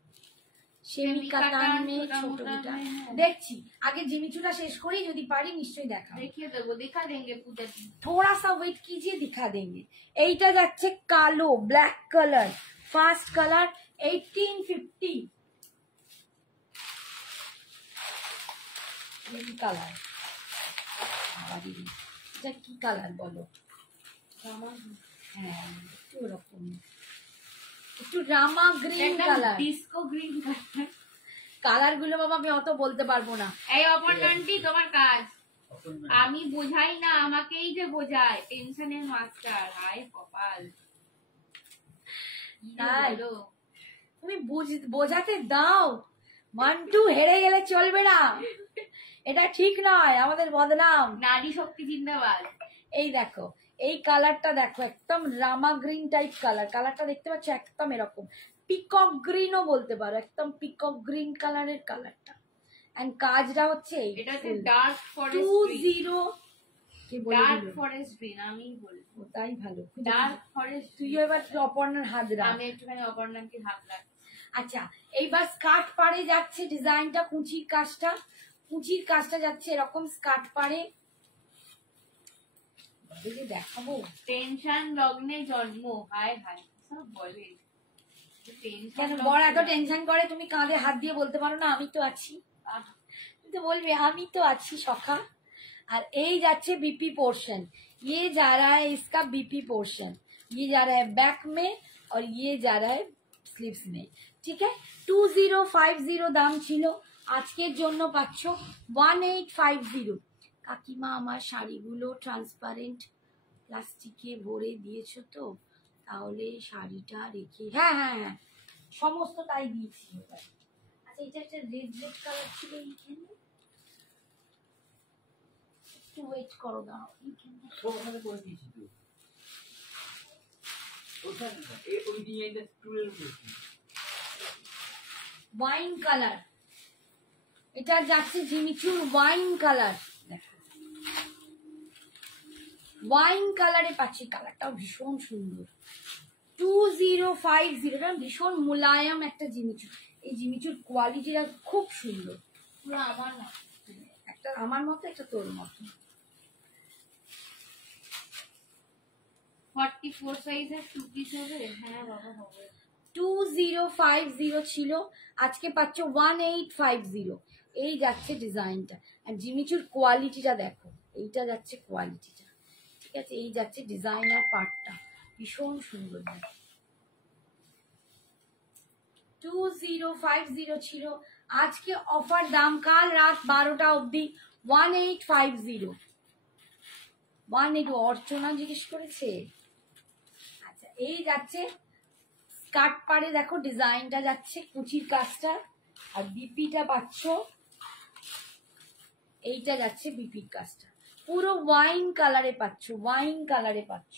সেমি কাতান মে ছোটটা দেখছি। আগে জিমিচুটা শেষ করি, যদি পারি নিশ্চয়ই দেখাবো, দেখিয়ে দেবো, দিখা দেंगे पूजा। थोड़ा सा वेट कीजिए, दिखा देंगे। এইটা যাচ্ছে কালো, ব্ল্যাক কালার, ফার্স্ট কালার 1850। এই কালার, এটা কি কালার বলো? হ্যাঁ, একটু এরকম, একটু Rama green colour, disco green colour. Colour গুলো বাবা আমি অত বলতে পারবো না। এই অপরনান্টি তোমার কাজ, আমি বোঝাই না, আমাকেই যে বোঝায়, টেনশনের মাস্টার। হাই কপাল, তাই তুমি বোঝাতে দাও, মান্টু হেরে গেলে চলবে না, এটা ঠিক নয়, আমাদের বদনাম। নারী শক্তি জিন্দাবাদ। এই দেখো, এই কালারটা দেখো, একদম রামা গ্রিন টাইপ কালার, কালারটা দেখতে পাচ্ছ একদম এরকম, পিকক গ্রিনও বলতে পারো, একদম পিকক গ্রিন কালারের কালারটা। এন্ড কাজটা হচ্ছে এটাতে ডার্ক ফরেস্ট 20 কি বলে, ডার্ক ফরেস্ট গ্রিন আমি বলবো, তাই ভালো, ডার্ক ফরেস্ট। তুই এবার অপর্ণার হাত রাখ, আমি একটুখানি অপর্ণাকে হাত রাখ। আচ্ছা, এইবার স্কার্ট পাড়ে যাচ্ছে ডিজাইনটা, কুচির কাজটা, কুচির কাজটা যাচ্ছে এরকম স্কার্ট পাড়ে। দেখাবো, টেনশন লগ্নে জন্ম, হায় হায় সব বলে। কেন বড় এত টেনশন করে, তুমি কাঁধে হাত দিয়ে বলতে পারো না আমি তো আছি? তো বলবে আমি তো আছি সখা। और এই যাচ্ছে बीपी पोर्शन, ये जा रहा है इसका बीपी पोर्शन, ये जा रहा है बैक में और ये जा रहा है स्लीव्स में। ठीक है, 2050 দাম ছিল, আজকের জন্য পাচ্ছ 1850। কাকিমা আমার শাড়িগুলো ট্রান্সপারেন্ট প্লাস্টিকে ভরে দিয়েছো তো, তাহলে শাড়িটা রেখে, হ্যাঁ হ্যাঁ হ্যাঁ সমস্ত তাই দিয়েছি এবার। আচ্ছা এটা একটা রেড রেড কালার ছিল এইখানে, একটু ওয়েট করো না, ওখানে করে দিয়েছি তো ওখানে এই ওই ডিজাইনটা টুলের উপর ওয়াইন কালার, এটা যাচ্ছে জিমিচুর ওয়াইন কালার, দেখো ওয়াইন কালারে পাচ্ছি, কালারটাও ভীষণ সুন্দর। 2050 ভীষণ মোলায়েম একটা জিমিচুর, এই জিমিচুর কোয়ালিটিটা খুব সুন্দর, পুরো আমার না, একটা আমার মতো একটা তোর মতো। 44 সাইজের 2 পিস হবে? হ্যাঁ বাবা হবে। 2050 ছিল, আজকে পাচ্ছ 1850। এই যাচ্ছে ডিজাইনটা, আর জিমিচুর কোয়ালিটিটা দেখো, এইটা যাচ্ছে কোয়ালিটিটা, ঠিক আছে, এই যাচ্ছে ডিজাইনার পার্টটা, ভীষণ সুন্দর। 2050 ছিল, আজকে অফার দাম কাল রাত 12টা অবধি 1850। 18 অর্চনা জিজ্ঞেস করেছে। আচ্ছা এই যাচ্ছে স্কার্ট পাড়ে, দেখো ডিজাইনটা যাচ্ছে কুচির কাজটা, আর বিপিটা পাচ্ছ, এইটা যাচ্ছে বিপির কাজটা, পুরো ওয়াইন কালারে পাচ্ছ, ওয়াইন কালারে পাচ্ছ।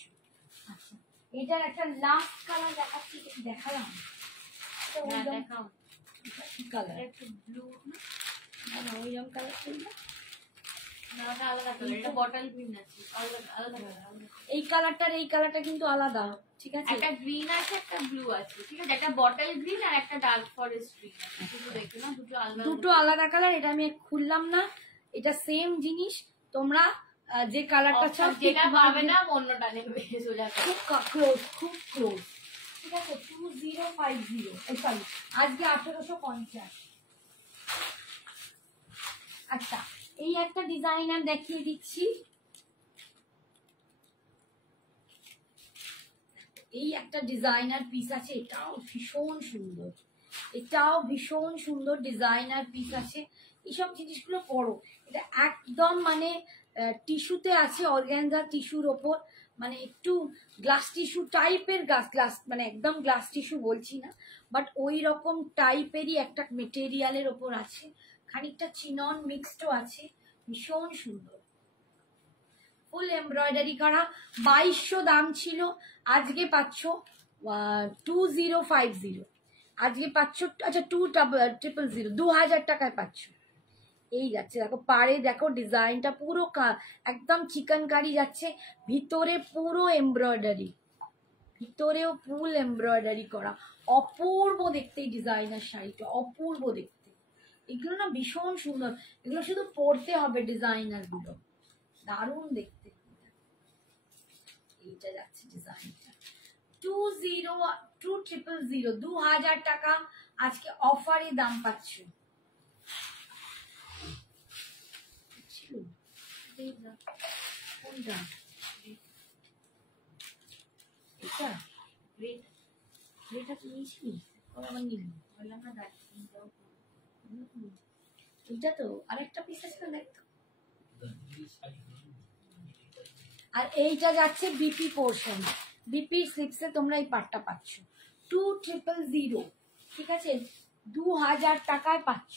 আচ্ছা এটার একটা লাস্ট কালার দেখাচ্ছি, দেখালাম হ্যাঁ দেখাও। কি কালার? একটু ব্লু না না ওই রকম কালার ছিল না, না, ওটা আলাদা কালার, এটা বটল গ্রিন আছে, আলাদা আলাদা কালার। এই কালারটার এই কালারটা কিন্তু আলাদা, ঠিক আছে, একটা গ্রিন আছে একটা ব্লু আছে, ঠিক আছে, একটা বটল গ্রিন আর একটা ডার্ক ফরেস্ট গ্রিন আছে, দুটো দেখো না, দুটো আলাদা দুটো আলাদা কালার। এটা আমি খুললাম না, এটা সেম জিনিস, তোমরা যে কালারটা চাও যেটা পাবে না অন্যটা নেবে সোজা করে। খুব ক্লোজ, খুব ক্লোজ, ঠিক আছে। 2050 সরি আজকে 1850। আচ্ছা এই একটা ডিজাইনার দেখিয়ে দিচ্ছি, এই একটা ডিজাইনার পিস আছে, এটাও ভীষণ সুন্দর, এটাও ভীষণ সুন্দর ডিজাইনার পিস আছে। এইসব জিনিসগুলো পড়ো, এটা একদম মানে টিস্যুতে আছে, অর্গানজা টিস্যুর ওপর, মানে একটু গ্লাস টিস্যু টাইপের, গ্লাস মানে একদম গ্লাস টিস্যু বলছি না, বাট ওই রকম টাইপেরই একটা মেটেরিয়ালের ওপর আছে, খানিকটা চিনন মিক্সডও আছে, ভীষণ সুন্দর, ফুল এমব্রয়ডারি করা। 2200 দাম ছিল, আজকে পাচ্ছ 2050, আজকে পাচ্ছ, আচ্ছা 2000 2000 টাকায় পাচ্ছ। এই যাচ্ছে দেখো পাড়ে, দেখো ডিজাইনটা পুরো একদম চিকেন কারি যাচ্ছে, ভিতরে পুরো এমব্রয়ডারি, ভিতরেও ফুল এমব্রয়ডারি করা, অপূর্ব দেখতে এই ডিজাইনার শাড়িটা, অপূর্ব দেখতে। এগুলো না ভীষণ সুন্দর, এগুলো শুধু পরতে হবে, ডিজাইনার গুলো দারুণ দেখতে। এইটা যাচ্ছে ডিজাইনটা 2000 টাকা, আজকে অফারে দাম পাচ্ছ। কোনটা? এটা এটা কি নিয়েছিলি? আবার নিবি? বললাম না এটা তো আরেকটা পিস আছে না, দেখতো। আর এইটা যাচ্ছে বিপি পোর্শন, বিপি স্লিপসে তোমরা এই পার্টটা পাচ্ছ 2000, ঠিক আছে, 2000 টাকায় পাচ্ছ।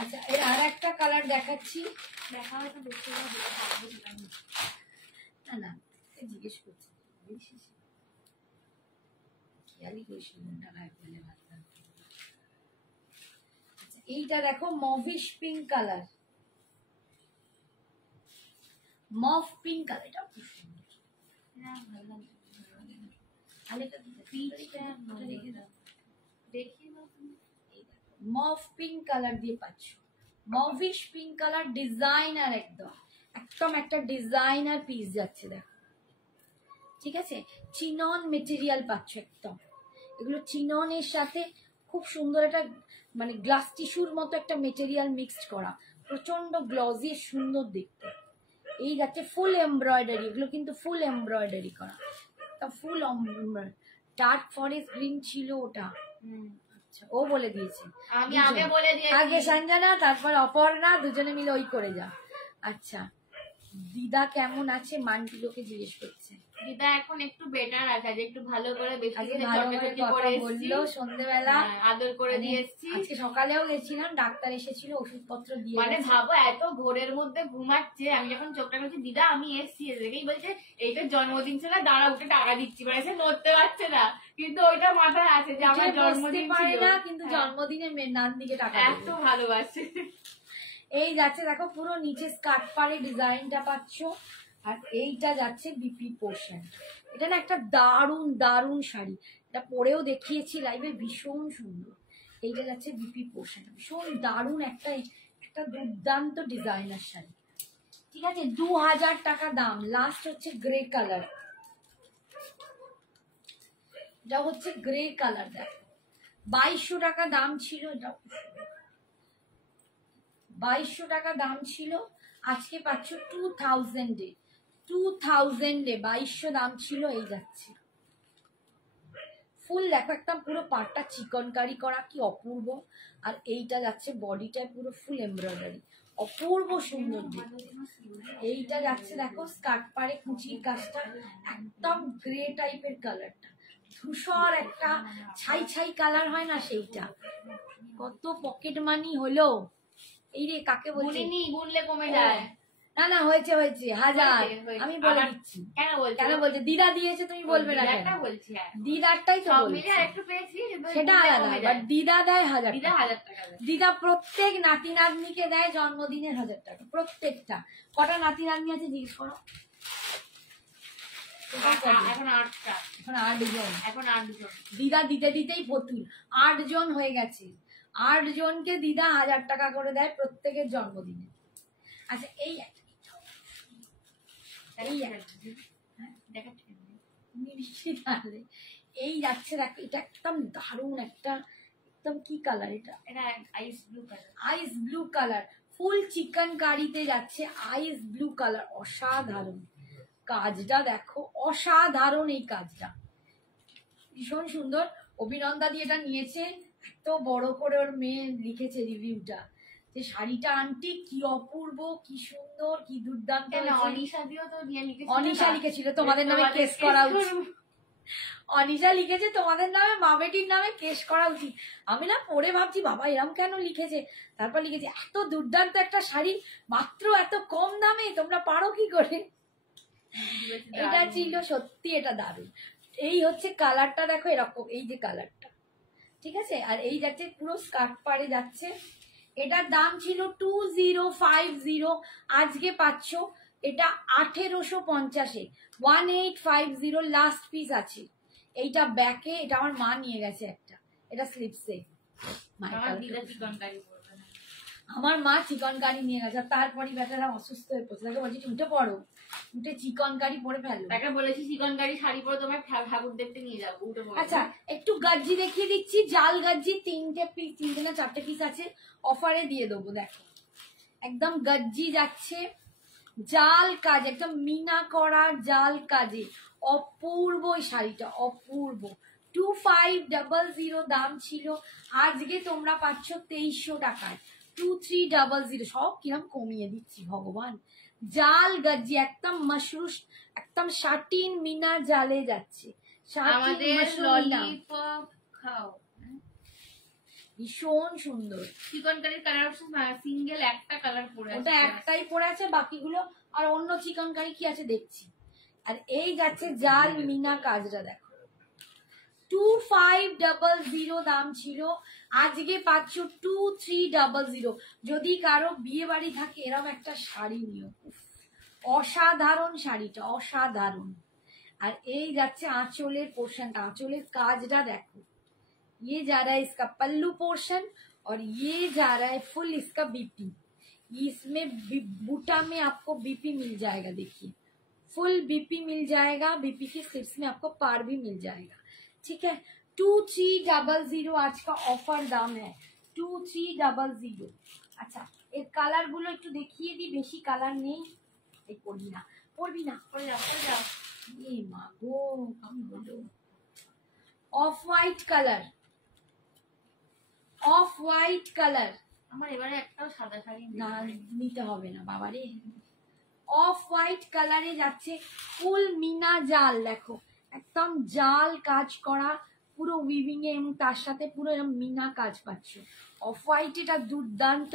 আচ্ছা এর আর একটা কালার দেখাচ্ছি, দেখা হয়তো দেখতে না না জিজ্ঞেস করছি, খেয়ালই করিস টাকায় ফেলে ভাবতাম। এইটা দেখো mauvish pink colour, mauve pink colour, এটা খুব সুন্দর। মভ পিঙ্ক কালার দিয়ে পাচ্ছ, মভিশ পিঙ্ক কালার ডিজাইনার, একদম একদম একটা ডিজাইনার পিস যাচ্ছে দেখো, ঠিক আছে, চিনন মেটেরিয়াল পাচ্ছ একদম, এগুলো চিননের সাথে খুব সুন্দর একটা মানে গ্লাস টিস্যুর মতো একটা মেটেরিয়াল মিক্সড করা, প্রচন্ড গ্লজি, সুন্দর দেখতে। এই যাচ্ছে ফুল এমব্রয়ডারি, এগুলো কিন্তু ফুল এমব্রয়ডারি করা, ফুল ডার্ক ফরেস্ট গ্রিন ছিল ওটা। আচ্ছা, ও বলে দিয়েছে, আমি আগে বলে দিয়েছি। আগে সঞ্জনা তারপর অপর্ণা, দুজনে মিলে ওই করে যা। আচ্ছা, দিদা কেমন আছে মান্টিলোকে জিজ্ঞেস করছে। দিদা এখন একটু বেটার আছে, আজ একটু ভালো করে বেশি আজকে করে ভালো করে চটাচটি কথা করে এসেছি, বললো সন্ধ্যেবেলা, আদর করে দিয়ে এসেছি। আজকে সকালেও গেছিলাম, ডাক্তার এসেছিল, ওষুধপত্র দিয়ে মানে গেছে। ভাবো এত ভোরের মধ্যে ঘুমাচ্ছে, আমি যখন চোখটা করছি দিদা আমি এসছি, দেখেই বলছে এইটা জন্মদিন ছিল, দাঁড়া উঠে টাকা দিচ্ছি, মানে সে নড়তে পারছে না, কিন্তু ওইটা মাথায় আছে যে আমার উঠে বসতে জন্মদিন পারে ছিল না, কিন্তু হ্যাঁ। জন্মদিনে নান্দিকে টাকা এত দেবে। ভালোবাসে। এই যাচ্ছে দেখো পুরো নিচে স্কার্ট পাড়ে ডিজাইনটা পাচ্ছ, আর এইটা যাচ্ছে বিপি পোর্শন। এটা না একটা দারুণ দারুণ শাড়ি, এটা পরেও দেখিয়েছি লাইভে, ভীষণ সুন্দর। এইটা যাচ্ছে বিপি পোর্শন, ভীষণ দারুণ একটা একটা দুর্দান্ত ডিজাইনার শাড়ি। ঠিক আছে, 2000 টাকা দাম। লাস্ট হচ্ছে গ্রে কালার, এটা হচ্ছে গ্রে কালার, দেখো 2200 টাকা দাম ছিল, এটা 2200 টাকা দাম ছিল, আজকে পাচ্ছ 2000 এ, 2000 এ 2200 দাম ছিল। এই যাচ্ছে ফুল, দেখো একদম পুরো পাটটা চিকনকারি করা, কি অপূর্ব। আর এইটা যাচ্ছে বডিটায় পুরো ফুল এমব্রয়ডারি, অপূর্ব সুন্দর দেখতে। এইটা যাচ্ছে দেখো স্কার্ট পাড়ে কুচির কাজটা, একদম গ্রে টাইপের কালারটা, ধূসর একটা ছাই ছাই কালার হয় না সেইটা। কত পকেট মানি হলো। এই রে কাকে বলছি, গুনিনি, গুনলে কমে যায়। না না হয়েছে হয়েছে 1000, হয়েছে। আমি বলে আবার দিচ্ছি। কেন বলছো? কেন বলছে, দিদা দিয়েছে তুমি বলবে না কেন? দিদারটা বলছি, হ্যাঁ। দিদারটাই তো সব বলছি, মিলে একটু পেয়েছি, কিন্তু সেটা গুনলে আলাদা, কমে বাট যায়। দিদা দেয় 1000 দিদা টাকা। 1000 টাকা দেয়। দিদা প্রত্যেক নাতি নাতনিকে দেয় জন্মদিনের 1000 টাকা, প্রত্যেকটা। কটা নাতি নাতনি আছে জিজ্ঞেস করো। এখন 8টা, এখন 8 জন, এখন 8 জন। দিদা দিতে দিতেই প্রতুল 8 জন হয়ে গেছে। 8 জনকে দিদা 1000 টাকা করে দেয় প্রত্যেকের জন্মদিনে। আচ্ছা এই এই যাচ্ছে দেখো, এটা একদম দারুণ একটা, একদম কি কালার এটা, এটা আইস ব্লু কালার, আইস ব্লু কালার, ফুল চিকেন কারিতে যাচ্ছে আইস ব্লু কালার, অসাধারণ কাজটা দেখো, অসাধারণ এই কাজটা, ভীষণ সুন্দর। অভিনন্দা দিয়ে এটা নিয়েছে, এত বড় করে ওর মেয়ে লিখেছে রিভিউটা, যে শাড়িটা আন্টি কি অপূর্ব, কি সুন্দর, কি দুর্দান্ত। অনিশা দিও তো নিয়ে লিখেছিল, অনিশা লিখেছিল তোমাদের নামে কেস করা উচিত, অনিশা লিখেছে তোমাদের নামে, মা বেটির নামে কেস করা উচিত। আমি না পরে ভাবছি বাবা এরম কেন লিখেছে, তারপর লিখেছে এত দুর্দান্ত একটা শাড়ি মাত্র এত কম দামে তোমরা পারো কি করে। এটা ছিল সত্যি, এটা দারুণ। এই হচ্ছে কালারটা দেখো, এরকম এই যে কালারটা, ঠিক আছে। আর এই যাচ্ছে পুরো স্কার্ট পাড়ে যাচ্ছে, এটার দাম ছিল 2050, আজকে পাচ্ছ এটা 1850-এ, 1850 লাস্ট পিস আছে। এইটা ব্যাকে, এটা আমার মা নিয়ে গেছে একটা, এটা স্লিপসে। আমার মা চিকন কারি নিয়ে গেছে, তারপরে বেটারা অসুস্থ হয়ে পড়ছে, তাকে বলছি উঠে পড়ো, উঠে চিকন কারি পরে ফেলো। তাকে বলেছি চিকন কারি শাড়ি পরে তোমার ঠাকুর দেখতে নিয়ে যাবো, উঠে পড়ো। আচ্ছা একটু গাজ্জি দেখিয়ে দিচ্ছি, জাল গাজ্জি 3টে পিস, 3টে না 4টে পিস আছে, অফারে দিয়ে দেবো। দেখো একদম গাজ্জি যাচ্ছে, জাল কাজ, একদম মিনা করা জাল কাজে, অপূর্ব এই শাড়িটা, অপূর্ব। 2500 দাম ছিল, আজকে তোমরা পাচ্ছ 2300 টাকায়, 2300। সব কিরম কমিয়ে দিচ্ছি ভগবান। জাল গাজ্জি একদম মাশরুশ, একদম শাটিন মিনা জালে যাচ্ছে, আমাদের ললিপপ খাও, ভীষণ সুন্দর। চিকন কারির কালার অপশন সিঙ্গেল একটা কালার পরে ওটা একটাই পরে আছে, বাকিগুলো আর অন্য চিকন কারি কি আছে দেখছি। আর এই যাচ্ছে জাল মিনা কাজটা দেখো, 2500 দাম ছিল, আজকে পাচ্ছ 2300। যদি কারো বিয়ে বাড়ি থাকে এরকম একটা শাড়ি নিও, অসাধারণ শাড়িটা, অসাধারণ। আর এই যাচ্ছে আঁচলের পোর্শনটা, আঁচলের কাজটা দেখো, ये जा रहा है इसका पल्लू पोर्शन और ये जा रहा है फुल इसका बीपी। इसमें बूटा में आपको बीपी मिल जाएगा, देखिए फुल बीपी मिल जाएगा, बीपी की स्लिप्स में आपको पार भी मिल जाएगा, ठीक है। 2300 आज का ऑफर दाम है 2300। আচ্ছা এর কালার গুলো একটু দেখিয়ে দিই, বেশি কালার নেই। এই পড়বি না পড়বি না, পড়ে যাও পড়ে যাও। এই মা গো কি হলো, off white colour, off white colour. আমার এবারে একটাও সাদা শাড়ি না নিতে হবে না বাবারে, অফ হোয়াইট কালারে যাচ্ছে, ফুল মিনা জাল, দেখো একদম জাল কাজ করা পুরো উইভিং এ, এবং তার সাথে পুরো এরকম মিনা কাজ পাচ্ছ। অফ হোয়াইট এটা দুর্দান্ত,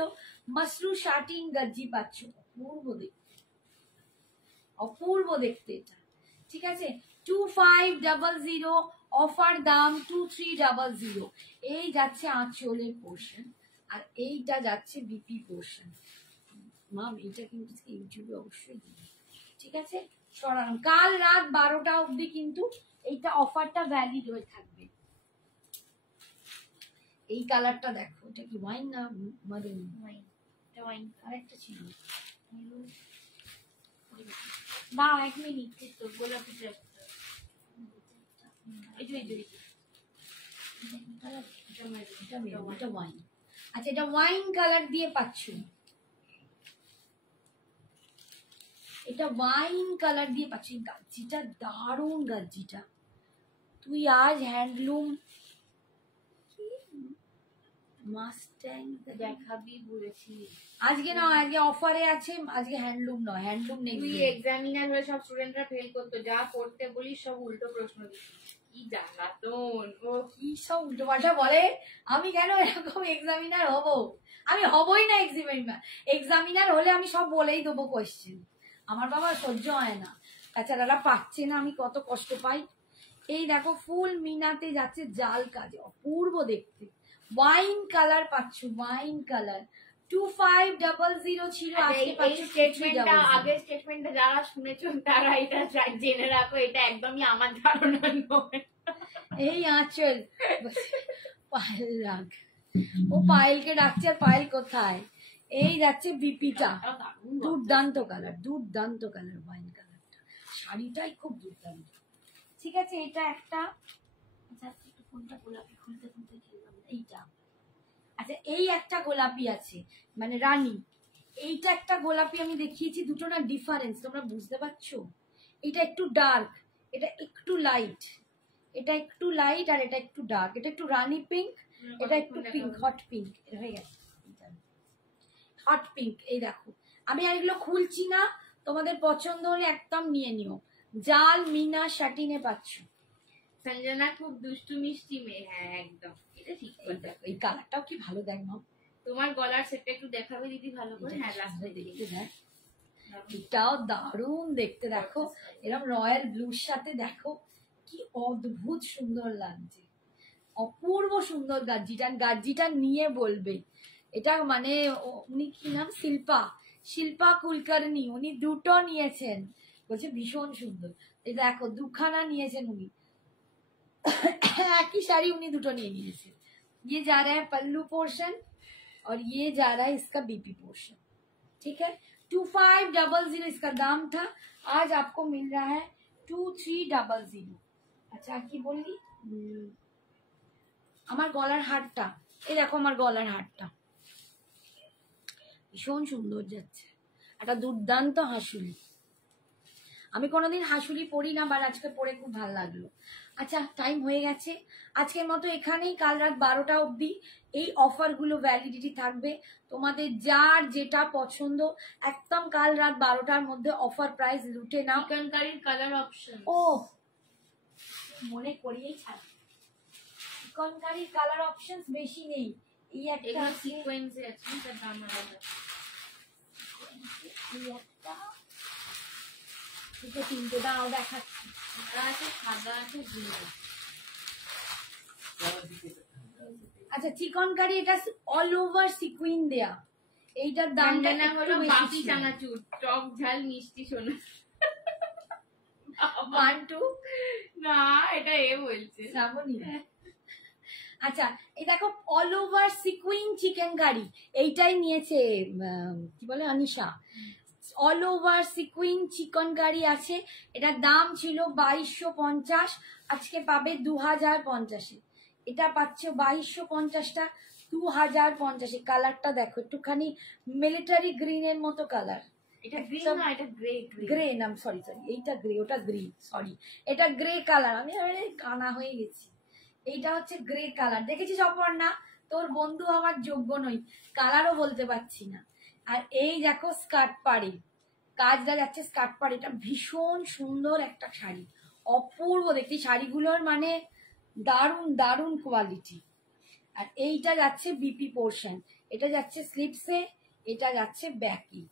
মাসরু শার্টিং গজ্জি পাচ্ছ, অপূর্ব দেখতে, অপূর্ব দেখতে এটা। ঠিক আছে 2500, অফার দাম 2300। এই যাচ্ছে আঁচলের পোর্শন, আর এইটা যাচ্ছে বিপি পোর্শন। মাম এটা কিন্তু ইউটিউবে অবশ্যই দিই, ঠিক আছে সরালাম। কাল রাত 12টা অবধি কিন্তু এইটা অফারটা ভ্যালিড হয়ে থাকবে। এই কালারটা দেখো, এটা কি ওয়াইন না মাদুন? ওয়াইন আরেকটা ছিল না, 1 মিনিট। তো গোলাপি একটা, এই যে এটা ওয়াইন। আচ্ছা এটা ওয়াইন কালার দিয়ে পাচ্ছ, এটা ওয়াইন কালার দিয়ে পাচ্ছি। গাজ্জিটা দারুণ, গাজ্জিটা তুই আজ হ্যান্ডলুম মাস্ট্যাং দেখাবি বলেছি। আজকে না, আজকে অফারে আছে, আজকে হ্যান্ডলুম নয়, হ্যান্ডলুম নেই। তুই এক্সামিনার হয়ে সব স্টুডেন্টরা ফেল করতো, যা পড়তে বলিস সব উল্টো প্রশ্ন দিস, কি জ্বালাতন। ও কি সব উল্টো পাল্টা বলে, আমি কেন এরকম এক্সামিনার হব? আমি হবই না এক্সামিনার। এক্সামিনার হলে আমি সব বলেই দেবো কোয়েশ্চেন, আমার বাবা সহ্য হয় না। তাছাড়া পাচ্ছে না, আমি কত কষ্ট পাই। এই দেখো ফুল মিনাতে যাচ্ছে জাল কাজে, অপূর্ব দেখতে, ওয়াইন কালার পাচ্ছ, ওয়াইন কালার 2500 ছিল, আজকে পাচ্ছ স্টেটমেন্টটা, আগের স্টেটমেন্টটা যারা শুনেছো তারা এটা জেনে রাখো, এটা একদমই আমার ধারণা নয়। এই আঁচল পায়েল রাখ, ও পায়েলকে ডাকছে, আর পায়েল কোথায়? এই যাচ্ছে বিপিটা, দুর্দান্ত কালার, দুর্দান্ত কালার, ওয়াইন কালারটা, শাড়িটাই খুব দুর্দান্ত। ঠিক আছে এটা একটা, আচ্ছা একটু কোনটা গোলাপি খুলতে খুলতে খেললাম, এইটা। আচ্ছা এই একটা গোলাপি আছে, মানে রানী, এইটা একটা গোলাপি আমি দেখিয়েছি, দুটো না ডিফারেন্স, তোমরা বুঝতে পারছো? এটা একটু ডার্ক, এটা একটু লাইট, এটা একটু লাইট, আর এটা একটু ডার্ক, এটা একটু রানী পিঙ্ক, এটা একটু পিঙ্ক, হট পিঙ্ক হয়ে গেছে, হট পিঙ্ক। এই দেখো আমি আর এগুলো খুলছি না, তোমাদের পছন্দ হলে একদম নিয়ে নিও। জাল মিনা শাটিনে পাচ্ছ। সঞ্জনা খুব দুষ্টু মিষ্টি মেয়ে, হ্যাঁ একদম, এটা ঠিক কথা। এই কালারটাও কি ভালো, দেখ না তোমার গলার সেটটা একটু দেখাবে দিদি ভালো করে? হ্যাঁ লাস্টে দেখতে দেখ, এটাও দারুণ দেখতে, দেখো এরকম রয়্যাল ব্লুর সাথে দেখো কি অদ্ভুত সুন্দর লাগছে, অপূর্ব সুন্দর গাজ্জিটা, গাজ্জিটা নিয়ে বলবে। এটা মানে উনি কি নাম, শিল্পা, শিল্পা কুলকার্নি, উনি দুটো নিয়েছেন, বলছে ভীষণ সুন্দর। এই দেখো দুখানা নিয়েছেন উনি, একই শাড়ি उन्हें दुटो नहीं लिए थे। ये जा रहा है पल्लू पोर्शन और ये जा रहा है इसका बीपी पोर्शन, ठीक है 2500 इसका दाम था, आज आपको मिल रहा है 2300। अच्छा की बोली আমার গলার হারটা, এই দেখো আমার গলার হারটা ভীষণ সুন্দর যাচ্ছে, একটা দুর্দান্ত হাসুলি। আমি কোনোদিন হাসুলি পরি না, বাট আজকে পরে খুব ভালো লাগলো। আচ্ছা টাইম হয়ে গেছে, আজকের মতো এখানেই। কাল রাত 12টা অবধি এই অফারগুলো ভ্যালিডিটি থাকবে, তোমাদের যার যেটা পছন্দ একদম কাল রাত 12টার মধ্যে অফার প্রাইস লুটে নাও। চিকেন কারির কালার অপশন, ও মনে করিয়েই ছাড়, চিকেন কারির কালার অপশন বেশি নেই, এই একটা সিকোয়েন্সে আছে, তার দাম আলাদা। এই একটা দুটো তিনটে দাও দেখাচ্ছি, আছে সাদা আছে ব্লু। আচ্ছা চিকন কারি এটা অল ওভার সিকুইন দেয়া, এইটার দামটা না একটু হলো বেশি বাকি ছিল। চানাচুর, টক ঝাল মিষ্টি সোনা। 1 2 না এটা এ বলছে শ্রাবণী। আচ্ছা এই দেখো all over sequin chikankari, এইটাই নিয়েছে কি বলে Anisha, all over sequin chikankari আছে, এটার দাম ছিল 2250, আজকে পাবে 2050-এ। এটা পাচ্ছ 2250টা, 2050। কালারটা দেখো, একটুখানি মিলিটারি গ্রিনের মতো কালার। এটা গ্রিন না, এটা গ্রে। গ্রে নাম, সরি এইটা গ্রে, ওটা গ্রিন, সরি এটা গ্রে কালার। আমি কানা হয়ে গেছি। এইটা হচ্ছে গ্রে কালার। দেখেছিস অপর্ণা, তোর বন্ধু আমার যোগ্য নই, কালারও বলতে পারছি না। আর এই দেখো স্কার্ট পাড়ি, কাজটা যাচ্ছে স্কার্ট পাড়ি। এটা ভীষণ সুন্দর একটা শাড়ি, অপূর্ব দেখতে শাড়িগুলোর, মানে দারুণ দারুণ কোয়ালিটি। আর এইটা যাচ্ছে বিপি পোর্শন, এটা যাচ্ছে স্লিপসে, এটা যাচ্ছে ব্যাকি।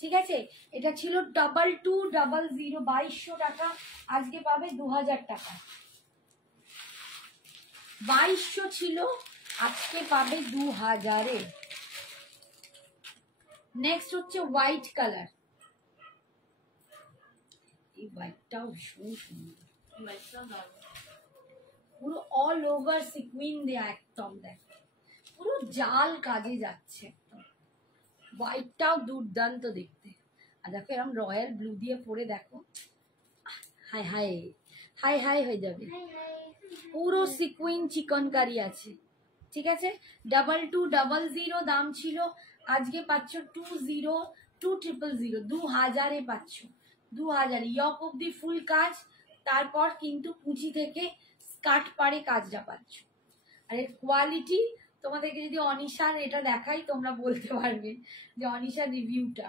ঠিক আছে, এটা ছিল 2200, 2200 টাকা, আজকে পাবে 2000 টাকা। 2200 ছিল, আজকে পাবে 2000-এ। নেক্সট হচ্ছে হোয়াইট কালার। এই হোয়াইটটাও ভীষণ সুন্দর, পুরো অল ওভার সিকুইন দেয়া, একদম দেখো পুরো জাল কাজে যাচ্ছে একদম। হোয়াইটটাও দুর্দান্ত দেখতে। আর দেখো এরকম রয়্যাল ব্লু দিয়ে পরে দেখো, হাই হাই হাই হাই হয়ে যাবে। পুরো সিকুইন চিকনকারি আছে। ঠিক আছে, 2200 দাম ছিল, আজকে পাচ্ছ 2000, 2000-এ পাচ্ছ, 2000 ইয়ক অব্দি ফুল কাজ, তারপর কিন্তু কুচি থেকে স্কার্ট পাড়ে কাজটা পাচ্ছ। আর এর কোয়ালিটি তোমাদেরকে যদি অনিশার এটা দেখাই, তোমরা বলতে পারবে যে অনিশার রিভিউটা,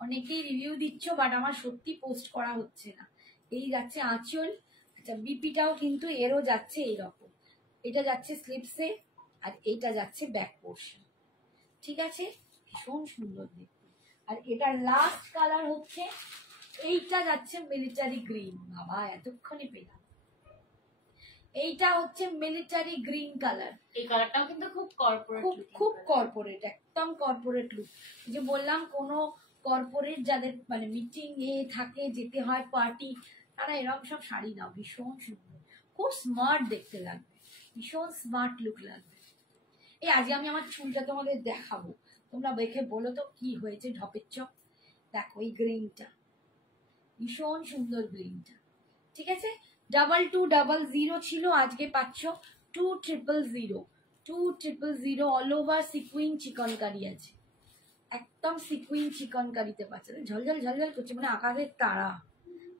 অনেকেই রিভিউ দিচ্ছ বাট আমার সত্যি পোস্ট করা হচ্ছে না। এই যাচ্ছে আঁচল। আচ্ছা, বিপিটাও কিন্তু এরও যাচ্ছে এইরকম, এটা যাচ্ছে স্লিপসে, আর এইটা যাচ্ছে ব্যাক পোর্শন। ঠিক আছে, ভীষণ সুন্দর দেখতে। আর এটার লাস্ট কালার হচ্ছে এইটা, যাচ্ছে মিলিটারি গ্রিন। বাবা এতক্ষণে পেলাম। এইটা হচ্ছে মিলিটারি গ্রিন কালার। এই কালারটাও কিন্তু খুব কর্পোরেট, খুব কর্পোরেট, একদম কর্পোরেট লুক। যে বললাম, কোনো কর্পোরেট যাদের মানে মিটিং এ থাকে, যেতে হয় পার্টি, তারা এরকম সব শাড়ি নাও, ভীষণ সুন্দর, খুব স্মার্ট দেখতে লাগবে, ভীষণ স্মার্ট লুক লাগবে। এই আজকে আমি আমার চুলটা তোমাদের দেখাবো, তোমরা দেখে বলো তো কি হয়েছে ঢপের চপ। দেখো এই গ্রিনটা, ভীষণ সুন্দর গ্রিনটা। ঠিক আছে, 2200 ছিল, আজকে পাচ্ছ 2300 অল ওভার সিকুইন চিকনকারি আছে, একদম সিকুইন চিকনকারিতে পাচ্ছে, ঝলঝল ঝলঝল করছে, মানে আকাশের তারা,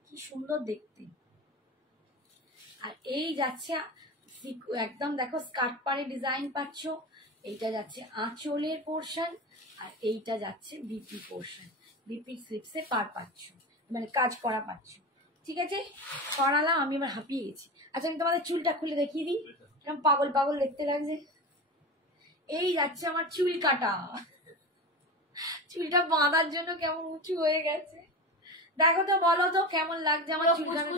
কি সুন্দর দেখতে। আর এই যাচ্ছে একদম দেখো স্কার্ট পাড়ে ডিজাইন পাচ্ছ, এইটা যাচ্ছে আঁচলের পোর্শন, আর এইটা যাচ্ছে বিপি পোর্শন, বিপি স্লিপসে পার পাচ্ছ, মানে কাজ করা পাচ্ছ। ঠিক আছে, করালাম, আমি এবার হাঁপিয়ে গেছি। আচ্ছা, আমি তোমাদের চুলটা খুলে দেখিয়ে দিই, এরকম পাগল পাগল দেখতে লাগছে। এই যাচ্ছে আমার চুল কাটা, চুলটা বাঁধার জন্য কেমন উঁচু হয়ে গেছে, দেখো তো, বলো তো কেমন লাগছে আমার চুল কাটা।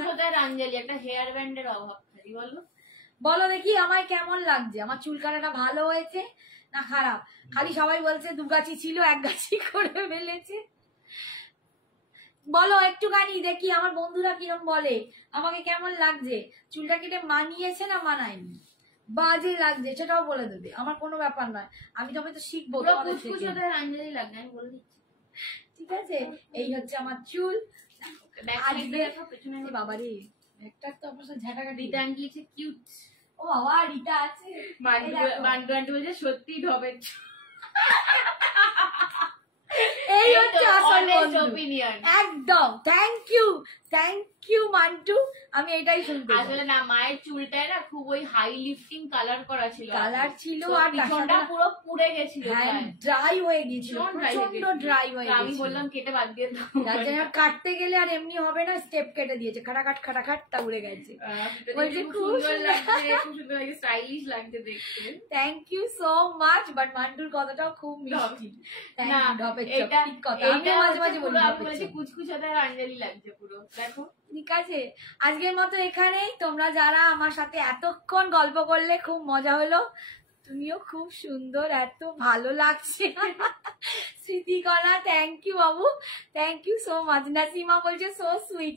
অঞ্জলি, একটা হেয়ার ব্যান্ডের অভাব খালি, বলো বলো দেখি আমায় কেমন লাগছে, আমার চুল কাটাটা ভালো হয়েছে না খারাপ? খালি সবাই বলছে দুগাছি ছিল, এক গাছি করে ফেলেছে। বলো একটুখানি দেখি, আমার বন্ধুরা কিরম বলে, আমাকে কেমন লাগছে, চুলটা কেটে মানিয়েছে না মানায়নি, বাজে লাগছে সেটাও বলে দেবে, আমার কোনো ব্যাপার নয়, আমি তবে তো শিখবো তোমাদের থেকে। অঞ্জলি লাগবে, আমি বলে দিচ্ছি। ঠিক আছে, এই হচ্ছে আমার চুল আজকে। বাবারে, একটা তো অবশ্য ঝাঁটাঘাটি। রিতা লিখেছে কিউট। ও বাবা, রিতা আছে, বান্টু আন্টি বলছে সত্যি ঢবের। এই হচ্ছে আসল বন্ধু, অপিনিয়ন। একদম। থ্যাংক ইউ মান্টু, আমি এটাই শুনতে চাই। আসলে না, মায়ের চুলটায় না খুব ওই হাই লিফটিং কালার করা ছিল, কালার ছিল, আর পিছনটা পুরো পুড়ে গেছিল, ড্রাই হয়ে গিয়েছিল, প্রচন্ড ড্রাই হয়ে গিয়েছিল। আমি বললাম কেটে বাদ দিয়ে দাও, যার জন্য কাটতে গেলে আর এমনি হবে না, স্টেপ কেটে দিয়েছে, খাটাখাট খাটাখাট তা উড়ে গেছে। বলছে খুব সুন্দর লাগছে, খুব সুন্দর লাগছে, স্টাইলিশ লাগছে দেখতে। Thank you so much, but মান্টুর কথাটাও খুব মিষ্টি। না, এটা ঠিক কথা, আমি মাঝে মাঝে বলি কুচকুচাতে অঞ্জলি লাগছে পুরো, দেখো। ঠিক আছে, আজকের মতো এখানেই। তোমরা যারা আমার সাথে এতক্ষণ গল্প করলে, খুব মজা হলো, তুমিও খুব সুন্দর, এত ভালো লাগছে। স্মৃতিকলা, থ্যাংক ইউ বাবু, thank you so much. Nasima বলছে so sweet,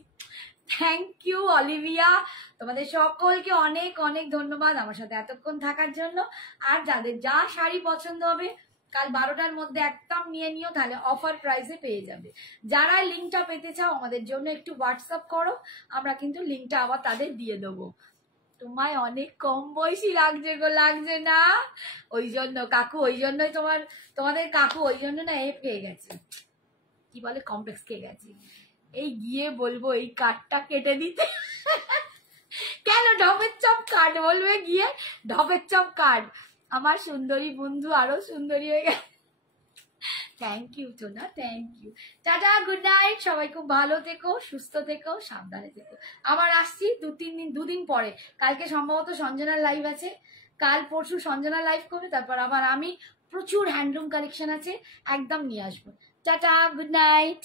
thank you. Olivia, তোমাদের সকলকে অনেক অনেক ধন্যবাদ আমার সাথে এতক্ষণ থাকার জন্য। আর যাদের যা শাড়ি পছন্দ হবে, কাল 12টার মধ্যে একদম নিয়ে নিও, তাহলে অফার প্রাইসে পেয়ে যাবে। যারা লিঙ্কটা পেতে চাও আমাদের জন্য একটু হোয়াটসঅ্যাপ করো, আমরা কিন্তু লিঙ্কটা আবার তাদের দিয়ে দেবো। তোমায় অনেক কম বয়সী লাগছে গো, লাগছে না? ওই জন্য কাকু, ওই জন্যই তোমাদের কাকু ওই জন্য না পেয়ে গেছে, কি বলে, কমপ্লেক্স খেয়ে গেছে। এই গিয়ে বলবো এই কার্ডটা কেটে দিতে। কেন ঢপের চপ কার্ড বলবে গিয়ে, ঢপের চপ কার্ড। আমার সুন্দরী বন্ধু আরো সুন্দরী হয়ে গেছে। থ্যাংক ইউ সোনা, thank you. Tata, good night, সবাই খুব ভালো থেকো, সুস্থ থেকো, সাবধানে থেকো। আবার আসছি দুদিন পরে। কালকে সম্ভবত সঞ্জনার লাইভ আছে, কাল পরশু সঞ্জনা লাইভ করবে, তারপর আবার আমি প্রচুর হ্যান্ডলুম কালেকশন আছে, একদম নিয়ে আসবো। Tata, good night.